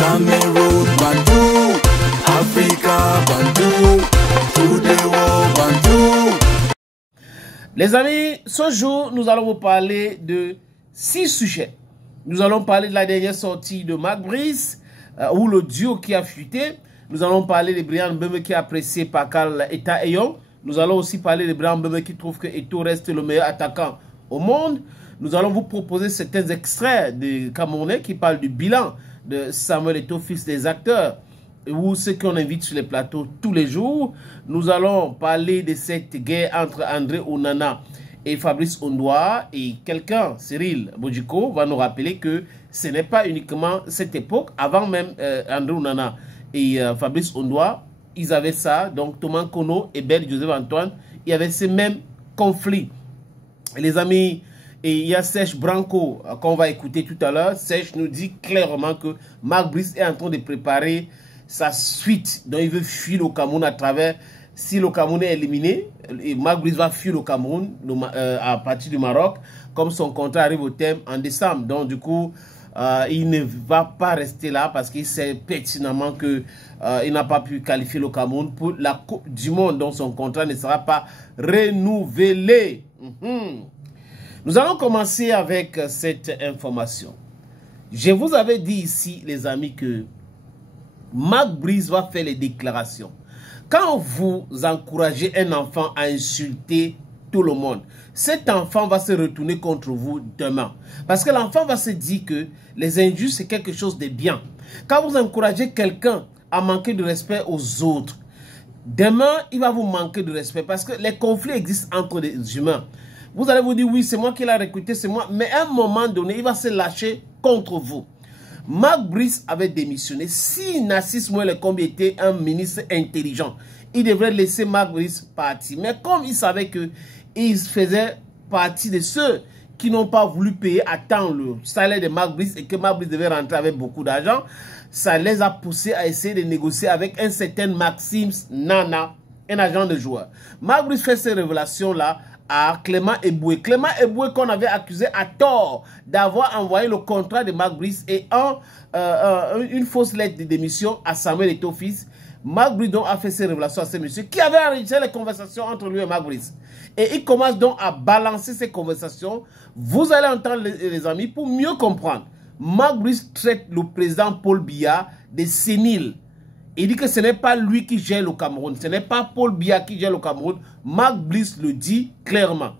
Cameroun, Bantou, Africa, Bantou, to the world, Bantou. Les amis, ce jour, nous allons vous parler de 6 sujets. Nous allons parler de la dernière sortie de Mac Brice, ou le duo qui a fuité. Nous allons parler de Brian Mbeume qui est apprécié par Karl Eta Eyon. Nous allons aussi parler de Brian Mbeume qui trouve que Eto'o reste le meilleur attaquant au monde. Nous allons vous proposer certains extraits de Camerounais qui parlent du bilan de Samuel Eto'o, fils des acteurs, ou ceux qu'on invite sur les plateaux tous les jours. Nous allons parler de cette guerre entre André Onana et Fabrice Ondoa. Et quelqu'un, Cyril Bojiko, va nous rappeler que ce n'est pas uniquement cette époque. Avant même André Onana et Fabrice Ondoa, ils avaient ça. Donc Thomas Kono et Bel Joseph Antoine, il y avait ces mêmes conflits. Et les amis, et il y a Serge Branco qu'on va écouter tout à l'heure. Serge nous dit clairement que Mac Brice est en train de préparer sa suite. Donc il veut fuir le Cameroun à travers, si le Cameroun est éliminé, Mac Brice va fuir le Cameroun à partir du Maroc, comme son contrat arrive au terme en décembre. Donc du coup, il ne va pas rester là parce qu'il sait pertinemment que il n'a pas pu qualifier le Cameroun pour la Coupe du Monde. Donc son contrat ne sera pas renouvelé. Nous allons commencer avec cette information. Je vous avais dit ici, les amis, que Mac Brice va faire les déclarations. Quand vous encouragez un enfant à insulter tout le monde, cet enfant va se retourner contre vous demain. Parce que l'enfant va se dire que les injustes, c'est quelque chose de bien. Quand vous encouragez quelqu'un à manquer de respect aux autres, demain, il va vous manquer de respect. Parce que les conflits existent entre les humains. Vous allez vous dire, oui, c'est moi qui l'ai recruté, c'est moi. Mais à un moment donné, il va se lâcher contre vous. Mac Brice avait démissionné. Si Narcisse Moelle Kombi était un ministre intelligent, il devrait laisser Mac Brice partir. Mais comme il savait qu'il faisait partie de ceux qui n'ont pas voulu payer à temps le salaire de Mac Brice et que Mac Brice devait rentrer avec beaucoup d'argent, ça les a poussés à essayer de négocier avec un certain Maxime Nana, un agent de joueur. Mac Brice fait ces révélations-là à Clément Eboué. Clément Eboué qu'on avait accusé à tort d'avoir envoyé le contrat de Mac Brice et une fausse lettre de démission à Samuel Eto'o fils. Mac Brice donc a fait ses révélations à ces messieurs qui avaient enregistré les conversations entre lui et Mac Brice. Et il commence donc à balancer ces conversations. Vous allez entendre les amis pour mieux comprendre. Mac Brice traite le président Paul Biya de sénile. Il dit que ce n'est pas lui qui gère le Cameroun. Ce n'est pas Paul Biya qui gère le Cameroun. Mac Brice le dit clairement.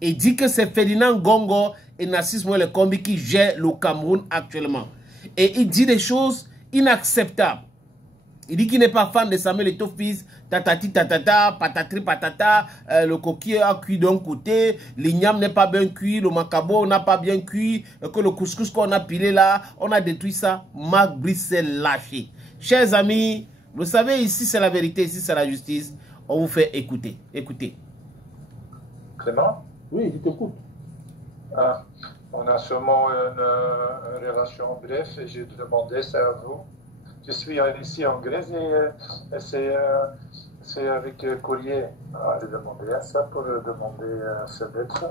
Il dit que c'est Ferdinand Gongo et Narcisse Moelle Kombi qui gèrent le Cameroun actuellement. Et il dit des choses inacceptables. Il dit qu'il n'est pas fan de Samuel Eto'o fils, tatati tatata, patatri patata, le coquille a cuit d'un côté, l'igname n'est pas bien cuit, le macabo n'a pas bien cuit, que le couscous qu'on a pilé là, on a détruit ça. Mac Brice s'est lâché. Chers amis, vous savez, ici c'est la vérité, ici c'est la justice. On vous fait écouter. Écoutez. Clément? Oui, je t'écoute. On a sûrement une relation bref et j'ai demandé ça à vous. Je suis ici en Grèce et c'est avec courrier. J'ai demandé ça pour demander cette lettre.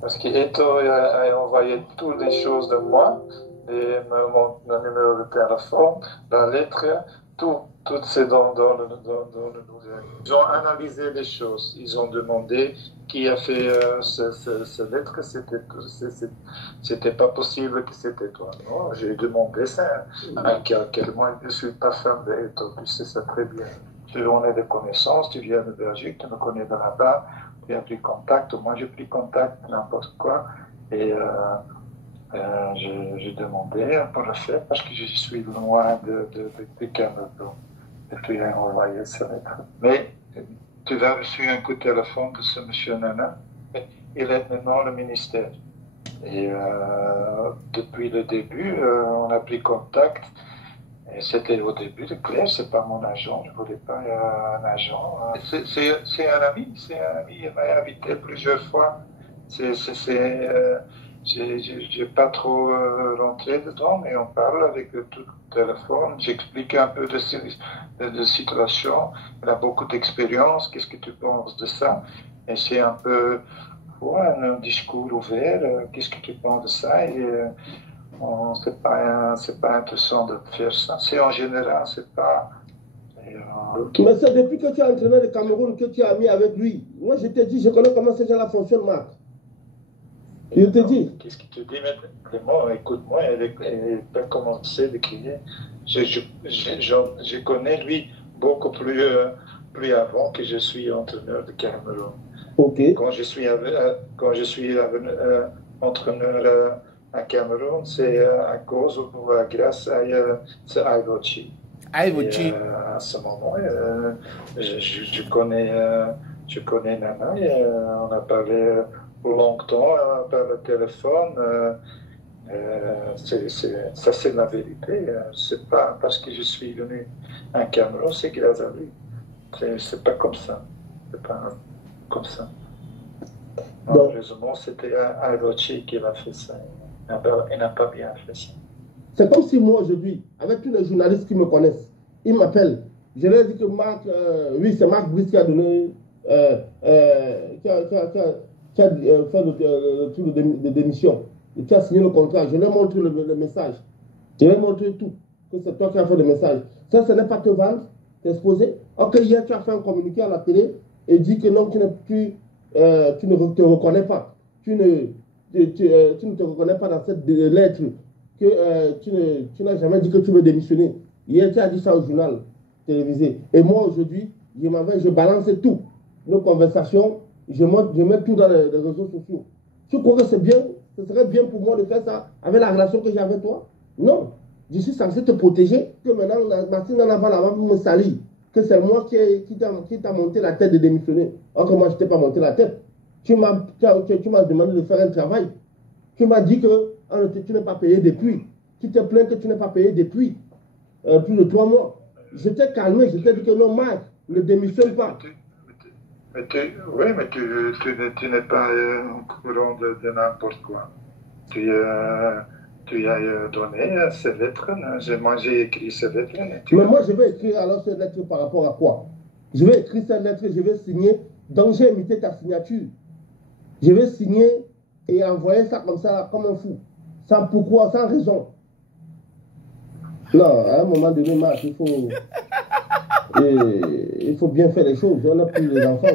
Parce qu'Eto'o a envoyé toutes les choses de moi, et mon numéro de téléphone, la lettre, tout c'est dans le nouvelle. Ils ont analysé les choses. Ils ont demandé qui a fait cette lettre. C'était pas possible que c'était toi. Non, j'ai demandé ça. À quel moment je suis pas fan d'Eto'o. Tu sais ça très bien. On est des connaissances. Tu viens de Belgique, tu me connais de là-bas. Tu as pris contact. Moi, j'ai pris contact, n'importe quoi. Et j'ai demandé pour le faire parce que je suis loin de Canada. Et tu as envoyé cette lettre. Mais tu as reçu un coup de téléphone de ce monsieur Nana. Il est maintenant le ministère. Et depuis le début, on a pris contact. Et c'était au début de Claire, c'est pas mon agent, je voulais pas un agent. C'est un ami, il m'a invité plusieurs fois. J'ai pas trop rentré dedans, mais on parle avec tout le téléphone. J'explique un peu de situation. Il a beaucoup d'expérience. Qu'est-ce que tu penses de ça? Et c'est un peu un discours ouvert. Qu'est-ce que tu penses de ça? Et C'est pas intéressant de faire ça. C'est en général, c'est pas. Mais c'est depuis que tu as entraîné le Cameroun que tu as mis avec lui. Moi, je t'ai dit, je connais comment ces gens-là fonctionnent, Marc. Je te dis. Qu'est-ce qu'il te dit maintenant? Écoute-moi, il peut commencer de crier. Je connais lui beaucoup plus avant que je suis entraîneur de Cameroun. Ok. Quand je suis entraîneur à Cameroun, c'est à cause ou grâce à Ivochi. Ivochi. À ce moment, je connais Nana. On a parlé longtemps par le téléphone. Ça, c'est la vérité. C'est pas parce que je suis venu à Cameroun, c'est grâce à lui. C'est pas comme ça. C'est pas comme ça. Malheureusement, c'était Ivochi qui a fait ça. Il n'a pas bien fait ça. C'est comme si moi, aujourd'hui, avec tous les journalistes qui me connaissent, ils m'appellent. Je leur dis que Marc, oui, c'est Marc Brice qui a donné, qui a fait le truc de démission, qui a signé le contrat. Je leur montre le message. Je leur montre tout, que c'est toi qui as fait le message. Ça, ce n'est pas te vendre, t'exposer. Ok, hier, tu as fait un communiqué à la télé et dit que non, tu ne te reconnais pas. Tu ne te reconnais pas dans cette lettre, que tu n'as jamais dit que tu veux démissionner. Hier, tu as dit ça au journal télévisé. Et moi, aujourd'hui, je balance tout. Nos conversations, je mets tout dans les réseaux sociaux. Tu crois que c'est bien? Ce serait bien pour moi de faire ça avec la relation que j'ai avec toi? Non. Je suis censé te protéger. Que maintenant, Martine en avant là-bas me salir. Que c'est moi qui t'a monté la tête de démissionner. Or que moi, je ne t'ai pas monté la tête. Tu m'as demandé de faire un travail. Tu m'as dit que tu n'es pas payé depuis. Tu te plains que tu n'es pas payé depuis plus de 3 mois. Je t'ai calmé, je t'ai dit que non, Marc, ne démissionne pas. Oui, mais tu n'es pas au courant de n'importe quoi. Tu as donné ces lettres. Moi, j'ai écrit ces lettres. Mais moi, je vais écrire alors ces lettres par rapport à quoi? Je vais écrire ces lettres, je vais signer. Donc, j'ai imité ta signature. Je vais signer et envoyer ça comme ça, comme un fou. Sans pourquoi, sans raison. Non, à un moment donné, Marc, il faut bien faire les choses. On n'a plus les enfants.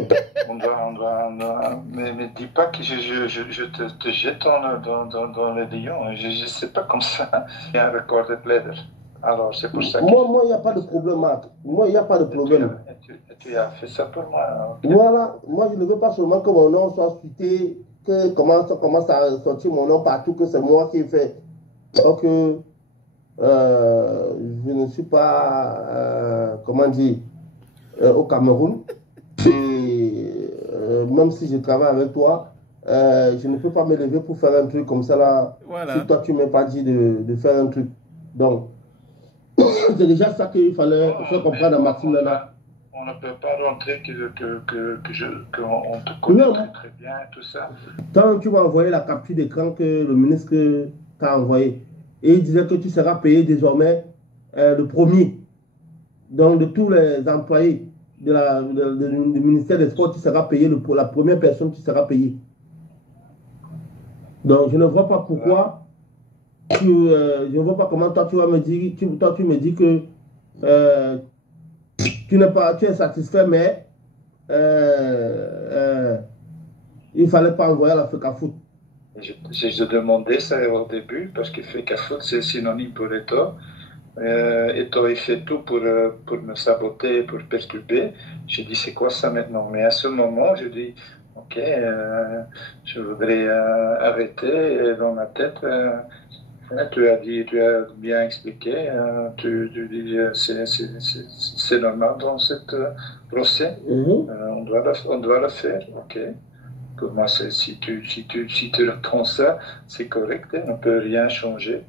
Mais dis pas que je te jette dans les lions. Je ne sais pas comme ça. Il y a un record de plaider. Alors, c'est pour ça que... Moi, il n'y a pas de problème, Marc. Moi, il n'y a pas de problème. Tu as fait ça pour moi. Okay. Voilà. Moi, je ne veux pas seulement que mon nom soit cité, que commence à sortir mon nom partout, que c'est moi qui ai fait. Donc, je ne suis pas, comment dire, au Cameroun. Et même si je travaille avec toi, je ne peux pas me lever pour faire un truc comme ça là. Voilà. Si toi, tu ne m'as pas dit de faire un truc. Donc, c'est déjà ça qu'il fallait comprendre à Martine là. On ne peut pas rentrer qu'on te connaît très bien, tout ça. Quand tu m'as envoyé la capture d'écran que le ministre t'a envoyé, et il disait que tu seras payé désormais le premier. Donc, de tous les employés du ministère des Sports, tu seras payé, la première personne qui sera payée. Donc, je ne vois pas pourquoi, je ne vois pas comment toi tu vas me dire, tu me dis que tu es satisfait, mais il ne fallait pas envoyer la FECAFOOT. J'ai demandé ça au début parce que FECAFOOT c'est synonyme pour Eto. Eto il fait tout pour me saboter, pour perturber. J'ai dit c'est quoi ça maintenant? Mais à ce moment, je dis ok, je voudrais arrêter. Et dans ma tête, tu as bien expliqué. Tu dis c'est normal dans cette procès. On doit le faire. Ok. Pour moi, si tu reprends ça, c'est correct, on ne peut rien changer.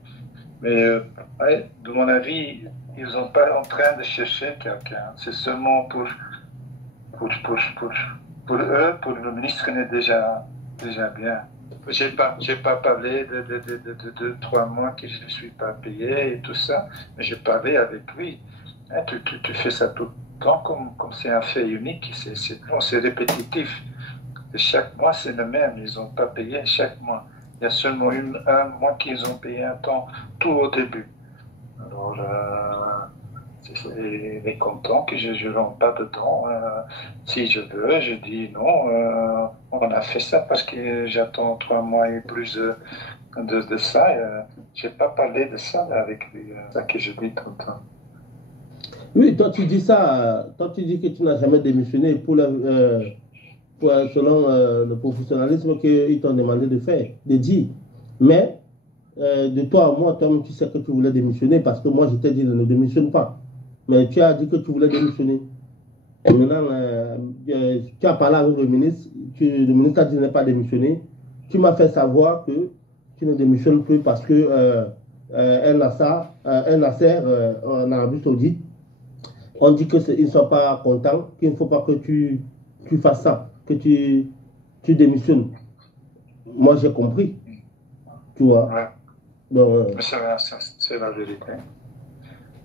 Mais de mon avis, ils ne sont pas en train de chercher quelqu'un. C'est seulement pour eux, pour le ministre qui est déjà bien. Je n'ai pas parlé de 3 mois que je ne suis pas payé et tout ça, mais j'ai parlé avec lui. Tu fais ça tout le temps comme c'est un fait unique, c'est répétitif. Chaque mois, c'est le même. Ils n'ont pas payé chaque mois. Il y a seulement un mois qu'ils ont payé un temps tout au début. Alors, il est content que je ne rentre pas dedans. Si je veux, je dis non. On a fait ça parce que j'attends 3 mois et plus de ça. Je n'ai pas parlé de ça avec lui. C'est ça que je dis tout le temps. Oui, toi tu dis ça, toi tu dis que tu n'as jamais démissionné selon le professionnalisme qu'ils t'ont demandé de faire, de dire. Mais de toi à moi, toi-même, tu sais que tu voulais démissionner parce que moi, je t'ai dit de ne démissionne pas. Mais tu as dit que tu voulais démissionner. Et maintenant, tu as parlé avec le ministre, le ministre a dit de ne pas démissionner. Tu m'as fait savoir que tu ne démissionnes plus parce que un Nasser en Arabie Saoudite, on dit qu'ils ne sont pas contents, qu'il ne faut pas que tu fasses ça, que tu démissionnes. Moi, j'ai compris. Tu vois. Ouais. Donc, c'est la vérité.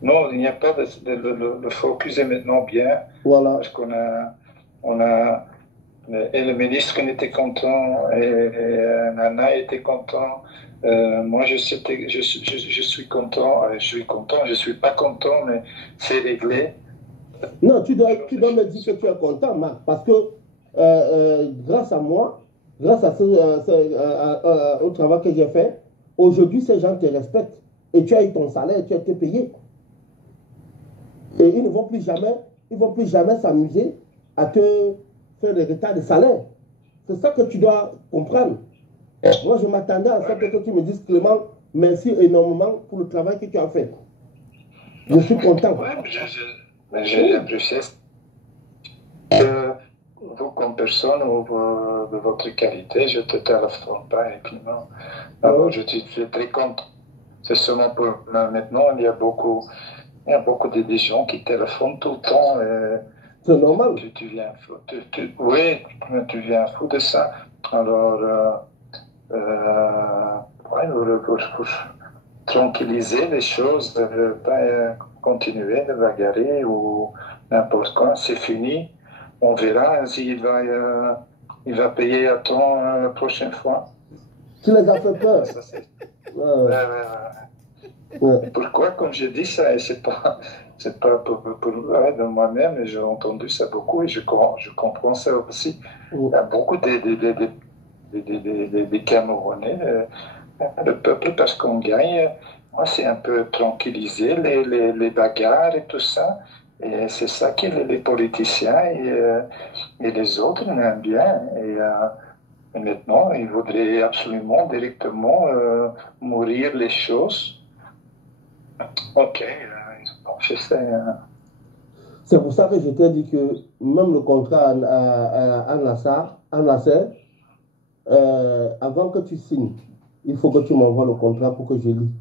Non, il n'y a pas le focus est maintenant bien. Voilà. Parce qu'on a et le ministre était content et Nana était content. Moi, je suis content. Je suis content. Je suis pas content, mais c'est réglé. Non, tu dois me dire que tu es content, Marc, parce que grâce à moi, grâce au travail que j'ai fait, aujourd'hui, ces gens te respectent et tu as eu ton salaire, tu as été payé. Et ils ne vont plus jamais s'amuser à te faire des retards de salaire. C'est ça que tu dois comprendre. Moi, je m'attendais à ce que tu me dises, Clément, merci énormément pour le travail que tu as fait. Je suis content. Oui, j'ai apprécié vous comme personne ou de votre qualité, je ne te téléphone pas et puis non. Alors, je suis très content. C'est seulement pour maintenant, il y a beaucoup de gens qui téléphonent tout le temps. C'est normal. Tu viens fou. Oui, tu viens fou de ça. Alors, pour tranquilliser les choses, pas continuer de bagarrer ou n'importe quoi, c'est fini. On verra s'il va payer à temps la prochaine fois. Tu les as fait peur. Ouais. Pourquoi, comme je dis ça, c'est pas pour de moi-même, j'ai entendu ça beaucoup et je comprends ça aussi. Il y a beaucoup de Camerounais, le peuple, parce qu'on gagne, moi, c'est un peu tranquilliser les bagarres et tout ça. Et c'est ça que les politiciens et les autres aiment bien. Et maintenant, ils voudraient absolument directement mourir les choses. Ok, ils ont fait ça. C'est pour ça que je t'ai dit que même le contrat à Nasser, avant que tu signes, il faut que tu m'envoies le contrat pour que je lis.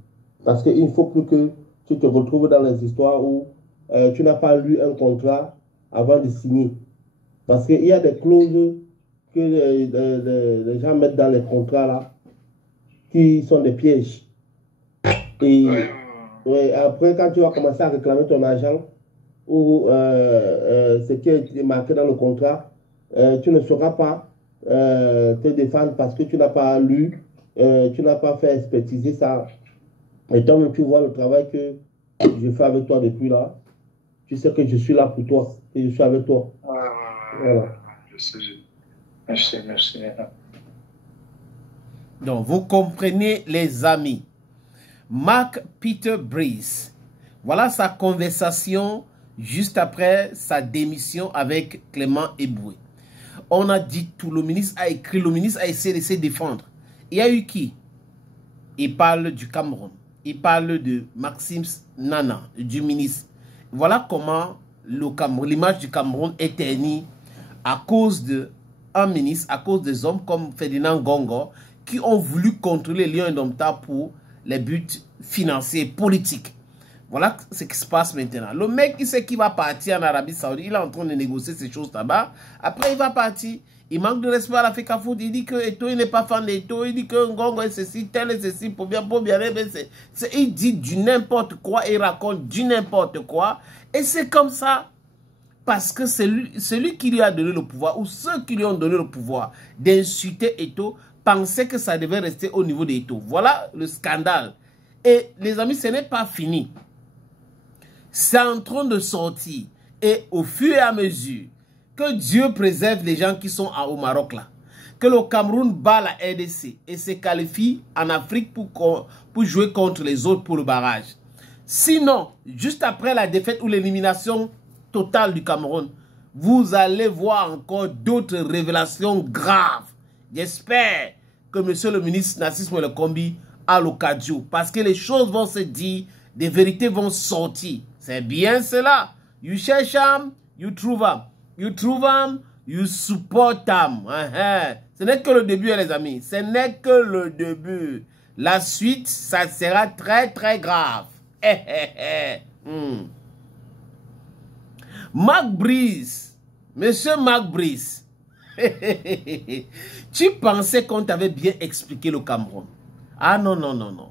Parce qu'il ne faut plus que tu te retrouves dans les histoires où tu n'as pas lu un contrat avant de signer. Parce qu'il y a des clauses que les gens mettent dans les contrats là, qui sont des pièges. Et après, quand tu vas commencer à réclamer ton argent, ou ce qui est marqué dans le contrat, tu ne sauras pas te défendre parce que tu n'as pas lu, tu n'as pas fait expertiser ça. Et toi-même, tu vois le travail que je fais avec toi depuis là. Tu sais que je suis là pour toi et je suis avec toi. Voilà. Je sais. Merci. Donc, vous comprenez, les amis. Mark Peter Breese, voilà sa conversation juste après sa démission avec Clément Eboué. On a dit tout, le ministre a écrit, le ministre a essayé de se défendre. Il y a eu qui? Il parle du Cameroun. Il parle de Maxime Nana, du ministre. Voilà comment l'image du Cameroun est ternie à cause d'un ministre, à cause des hommes comme Ferdinand Gongo, qui ont voulu contrôler Lion Indomptable pour les buts financiers, politiques. Voilà ce qui se passe maintenant. Le mec, il sait qu'il va partir en Arabie Saoudite. Il est en train de négocier ces choses là-bas. Après, il va partir. Il manque de respect à l'Afrique Foot. Il dit que Eto'o, il n'est pas fan d'Eto'o. Il dit que Ngongo est ceci, tel est ceci, pour bien. Il dit du n'importe quoi. Il raconte du n'importe quoi. Et c'est comme ça. Parce que celui qui lui a donné le pouvoir, ou ceux qui lui ont donné le pouvoir d'insulter Eto'o, pensait que ça devait rester au niveau des taux. Voilà le scandale. Et les amis, ce n'est pas fini. C'est en train de sortir. Et au fur et à mesure que Dieu préserve les gens qui sont au Maroc là, que le Cameroun bat la RDC et se qualifie en Afrique pour jouer contre les autres pour le barrage. Sinon, juste après la défaite ou l'élimination totale du Cameroun, vous allez voir encore d'autres révélations graves. J'espère que monsieur le ministre Narcisse Mouelkombi a l'occasion, parce que les choses vont se dire, des vérités vont sortir. C'est bien cela. You cherch am, you trouve am. You trouve am, you support am. Ce n'est que le début, les amis. Ce n'est que le début. La suite, ça sera très, très grave. Mark Brice, monsieur Mark Brice, tu pensais qu'on t'avait bien expliqué le Cameroun? Ah non, non, non, non.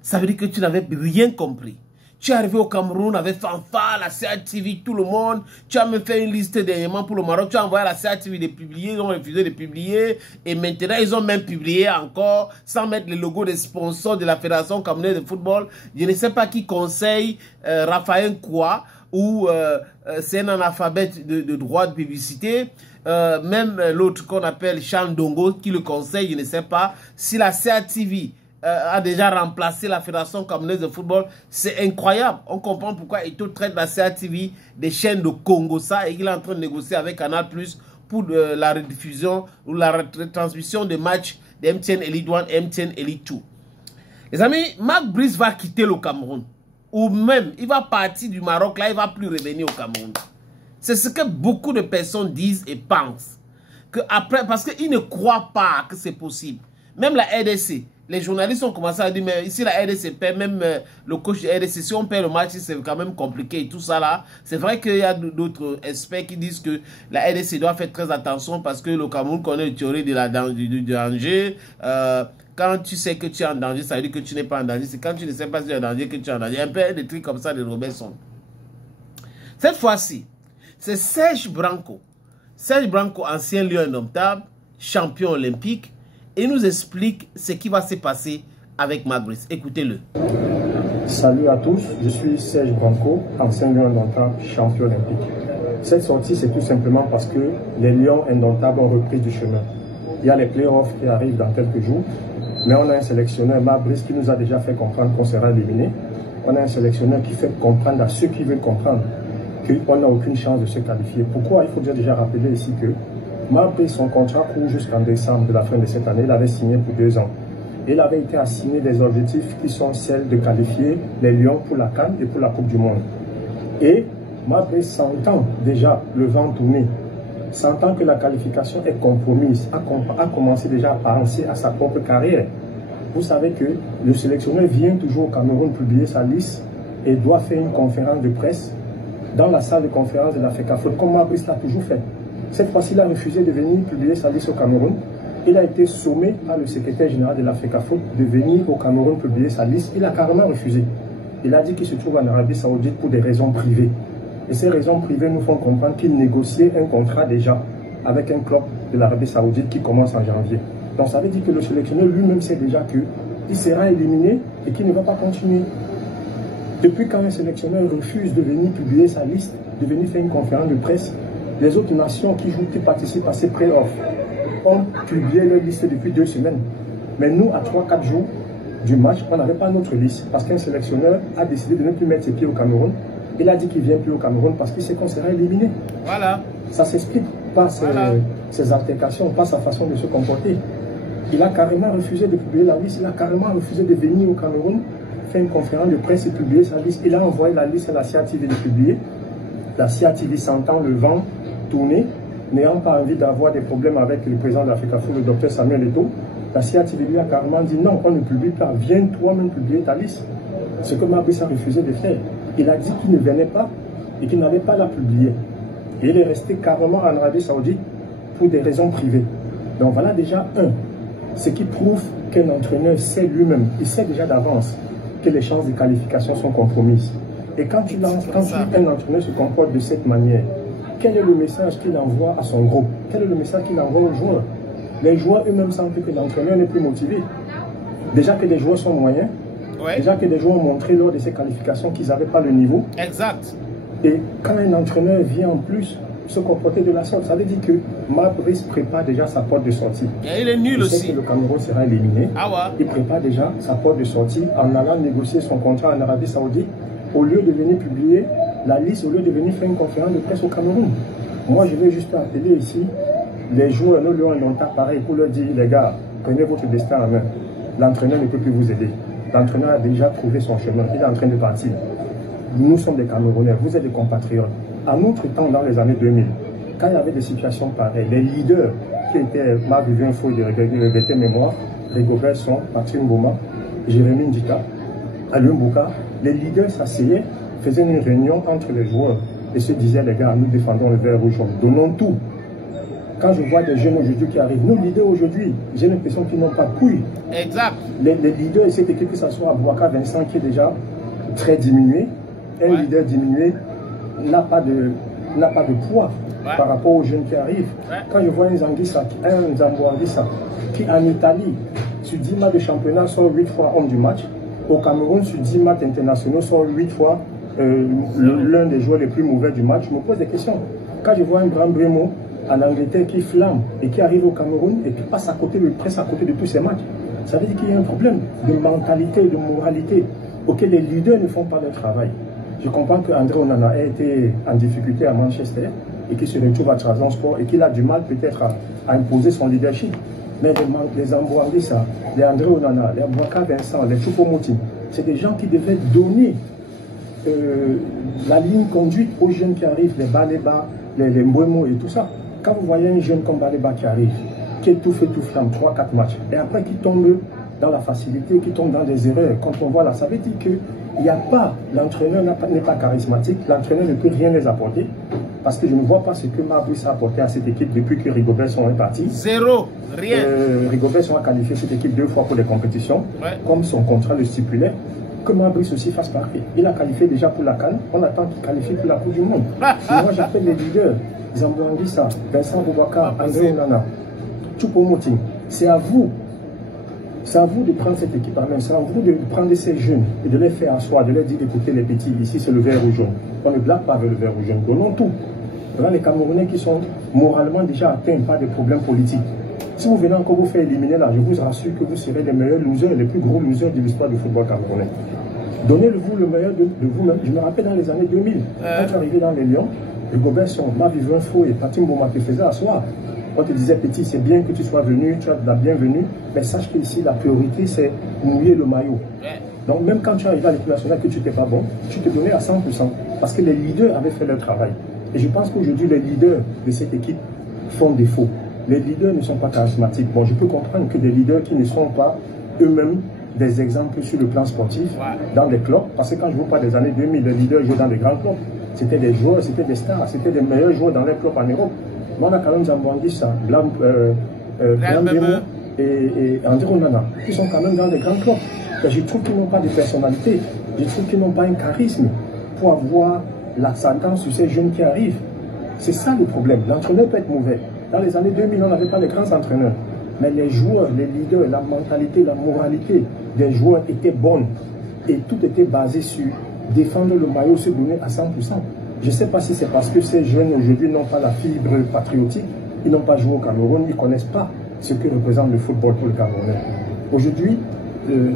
Ça veut dire que tu n'avais rien compris. Tu es arrivé au Cameroun avec fanfare, la CATV, tout le monde. Tu as même fait une liste dernièrement pour le Maroc. Tu as envoyé à la CATV de publier, ils ont refusé de publier. Et maintenant, ils ont même publié encore, sans mettre le logo des sponsors de la Fédération camerounaise de football. Je ne sais pas qui conseille Raphaël Koua, ou c'est un analphabète de droit de publicité. Même l'autre qu'on appelle Charles Dongo qui le conseille, je ne sais pas. Si la CATV a déjà remplacé la Fédération camerounaise de football, c'est incroyable. On comprend pourquoi Eto'o traite la CATV des chaînes de Congo ça et qu'il est en train de négocier avec Canal Plus pour la rediffusion ou la retransmission des matchs de MTN Elite 1 MTN Elite 2. Les amis, Mark Brice va quitter le Cameroun. Ou même, il va partir du Maroc, là, il ne va plus revenir au Cameroun. C'est ce que beaucoup de personnes disent et pensent. Que après, parce qu'ils ne croient pas que c'est possible. Même la RDC, les journalistes ont commencé à dire, mais ici la RDC paie, même le coach de RDC, si on paie le match, c'est quand même compliqué et tout ça là. C'est vrai qu'il y a d'autres experts qui disent que la RDC doit faire très attention parce que le Cameroun connaît la théorie du danger. Quand tu sais que tu es en danger, ça veut dire que tu n'es pas en danger. C'est quand tu ne sais pas si tu es en danger que tu es en danger. Un peu des trucs comme ça de Robertson. Cette fois-ci, c'est Serge Branco. Serge Branco, ancien lion indomptable, champion olympique, et nous explique ce qui va se passer avec Mark Brice. Écoutez-le. Salut à tous, je suis Serge Branco, ancien lion indomptable, champion olympique. Cette sortie, c'est tout simplement parce que les lions indomptables ont repris du chemin. Il y a les playoffs qui arrivent dans quelques jours, mais on a un sélectionneur, Mark Brice, qui nous a déjà fait comprendre qu'on sera éliminé. On a un sélectionneur qui fait comprendre à ceux qui veulent comprendre qu'on n'a aucune chance de se qualifier. Pourquoi? Il faut déjà rappeler ici que Mark Brice, son contrat court jusqu'en décembre de la fin de cette année. Il avait signé pour 2 ans. Il avait été assigné des objectifs qui sont celles de qualifier les Lions pour la CAN et pour la Coupe du Monde. Et Mark Brice s'entend déjà le vent tourner, sentant que la qualification est compromise, a commencé déjà à penser à sa propre carrière. Vous savez que le sélectionneur vient toujours au Cameroun publier sa liste et doit faire une conférence de presse dans la salle de conférence de la FECAFOOT, comme Mark Brice l'a toujours fait. Cette fois-ci, il a refusé de venir publier sa liste au Cameroun. Il a été sommé par le secrétaire général de la FECAFOOT de venir au Cameroun publier sa liste. Il a carrément refusé. Il a dit qu'il se trouve en Arabie Saoudite pour des raisons privées. Et ces raisons privées nous font comprendre qu'il négociait un contrat déjà avec un club de l'Arabie Saoudite qui commence en janvier. Donc ça veut dire que le sélectionneur lui-même sait déjà qu'il sera éliminé et qu'il ne va pas continuer. Depuis quand un sélectionneur refuse de venir publier sa liste, de venir faire une conférence de presse, les autres nations qui participent à ces playoffs ont publié leur liste depuis 2 semaines. Mais nous, à 3-4 jours du match, on n'avait pas notre liste parce qu'un sélectionneur a décidé de ne plus mettre ses pieds au Cameroun. Il a dit qu'il ne vient plus au Cameroun parce qu'il sait qu'on sera éliminé. Voilà. Ça s'explique par ses altercations, par sa façon de se comporter. Il a carrément refusé de publier la liste, il a carrément refusé de venir au Cameroun, faire une conférence de presse et publier sa liste. Il a envoyé la liste à la CATV de publier. La CATV sentant le vent tourner, n'ayant pas envie d'avoir des problèmes avec le président de la FECAFOOT, le docteur Samuel Eto'o, la CATV lui a carrément dit non, on ne publie pas, viens toi-même publier ta liste. Ce que Mark Brice a refusé de faire. Il a dit qu'il ne venait pas et qu'il n'allait pas la publier. Et il est resté carrément en Arabie Saoudite pour des raisons privées. Donc voilà déjà ce qui prouve qu'un entraîneur sait lui-même, il sait déjà d'avance que les chances de qualification sont compromises. Et quand un entraîneur se comporte de cette manière, quel est le message qu'il envoie à son groupe? Quel est le message qu'il envoie aux joueurs? les joueurs eux-mêmes sentent que l'entraîneur n'est plus motivé. Déjà que les joueurs sont moyens, déjà que les joueurs ont montré lors de ces qualifications qu'ils n'avaient pas le niveau. Exact. Et quand un entraîneur vient en plus se comporter de la sorte, ça veut dire que Marc Brice prépare déjà sa porte de sortie. Et il est nul aussi. Que le Cameroun sera éliminé. Ah ouais. Il prépare déjà sa porte de sortie en allant négocier son contrat en Arabie Saoudite au lieu de venir publier la liste, au lieu de venir faire une conférence de presse au Cameroun. Moi, je vais juste appeler ici les joueurs, nos lions longtemps pareil, pour leur dire, les gars, prenez votre destin en main. L'entraîneur ne peut plus vous aider. L'entraîneur a déjà trouvé son chemin. Il est en train de partir. Nous sommes des Camerounais, vous êtes des compatriotes. À notre temps, dans les années 2000, quand il y avait des situations pareilles, les leaders qui étaient Marc Vivien Faux de regretter mémoire, Rigobert Song, Patrick Mboma, Jérémy Ndika, Alun Bouka, les leaders s'asseyaient, faisaient une réunion entre les joueurs et se disaient, les gars, nous défendons le vert rouge, donnons tout. Quand je vois des jeunes aujourd'hui qui arrivent, nos leaders aujourd'hui, j'ai l'impression qu'ils n'ont pas couille. Exact. Les leaders de cette équipe, que ce soit Abouaka Vincent qui est déjà très diminué, un leader diminué n'a pas de poids par rapport aux jeunes qui arrivent. Quand je vois un Zambo Anguissa qui en Italie, sur 10 matchs de championnat, sort 8 fois homme du match, au Cameroun, sur 10 matchs internationaux, sort 8 fois l'un des joueurs les plus mauvais du match, je me pose des questions. Quand je vois un grand Brémo en Angleterre qui flamme et qui arrive au Cameroun et qui passe à côté, presque à côté de tous ces matchs, ça veut dire qu'il y a un problème de mentalité, de moralité, auquel les leaders ne font pas leur travail. Je comprends qu'André Onana a été en difficulté à Manchester et qu'il se retrouve à Trabzonspor et qu'il a du mal peut-être à imposer son leadership. Mais les Ambouanguissa, les André Onana, les Abouaka Vincent, les Choupo-Moting, c'est des gens qui devaient donner la ligne conduite aux jeunes qui arrivent, les Baleba, les Mbouemo et tout ça. Quand vous voyez un jeune comme Baleba qui arrive, qui est tout fait, tout flamme, 3-4 matchs, et après qui tombe dans la facilité, qui tombe dans des erreurs, quand on voit là, ça veut dire que il n'y a pas, l'entraîneur n'est pas charismatique, l'entraîneur ne peut rien les apporter, parce que je ne vois pas ce que Marbrice a apporté à cette équipe depuis que Rigobert Song est parti. Zéro, rien. Rigobert Song a qualifié cette équipe 2 fois pour les compétitions, comme son contrat le stipulait, que Marbrice aussi fasse partie. Il a qualifié déjà pour la CAN, on attend qu'il qualifie pour la Coupe du Monde. Moi j'appelle les leaders, Zambo Anguissa, Vincent Boubacar, André Onana, Choupo-Moting, c'est à vous. C'est à vous de prendre cette équipe en main, c'est à vous de prendre ces jeunes et de les faire asseoir, de leur dire d'écouter les petits, ici c'est le vert ou jaune. On ne blague pas avec le vert ou jaune, donnons tout. Dans les Camerounais qui sont moralement déjà atteints par des problèmes politiques. Si vous venez encore vous faire éliminer là, je vous rassure que vous serez les meilleurs losers, les plus gros losers de l'histoire du football camerounais. Donnez-vous le meilleur de vous-même. Je me rappelle dans les années 2000, quand tu arrivais dans les Lions, Rigobert Song, Marc-Vivien Faux et Patrick Mboma te faisaient asseoir. On te disait, petit, c'est bien que tu sois venu, tu as de la bienvenue, mais sache qu'ici, la priorité, c'est mouiller le maillot. Donc, même quand tu arrives à l'équipe nationale que tu n'étais pas bon, tu te donnais à 100%, parce que les leaders avaient fait leur travail. Et je pense qu'aujourd'hui, les leaders de cette équipe font défaut. Les leaders ne sont pas charismatiques. Bon, je peux comprendre que des leaders qui ne sont pas eux-mêmes des exemples sur le plan sportif dans les clubs, parce que quand je vous parle des années 2000, les leaders jouaient dans les grands clubs. C'était des joueurs, c'était des stars, c'était des meilleurs joueurs dans les clubs en Europe. Mais on a quand même Zambo Anguissa, Blam et André Onana, qui sont quand même dans les grands clubs. Et je trouve qu'ils n'ont pas de personnalité, je trouve qu'ils n'ont pas un charisme pour avoir l'ascendance sur ces jeunes qui arrivent. C'est ça le problème. L'entraîneur peut être mauvais. Dans les années 2000, on n'avait pas de grands entraîneurs. Mais les joueurs, les leaders, la mentalité, la moralité des joueurs étaient bonnes. Et tout était basé sur défendre le maillot, se donner à 100%. Je ne sais pas si c'est parce que ces jeunes aujourd'hui n'ont pas la fibre patriotique, ils n'ont pas joué au Cameroun, ils ne connaissent pas ce que représente le football pour le Camerounais. Aujourd'hui,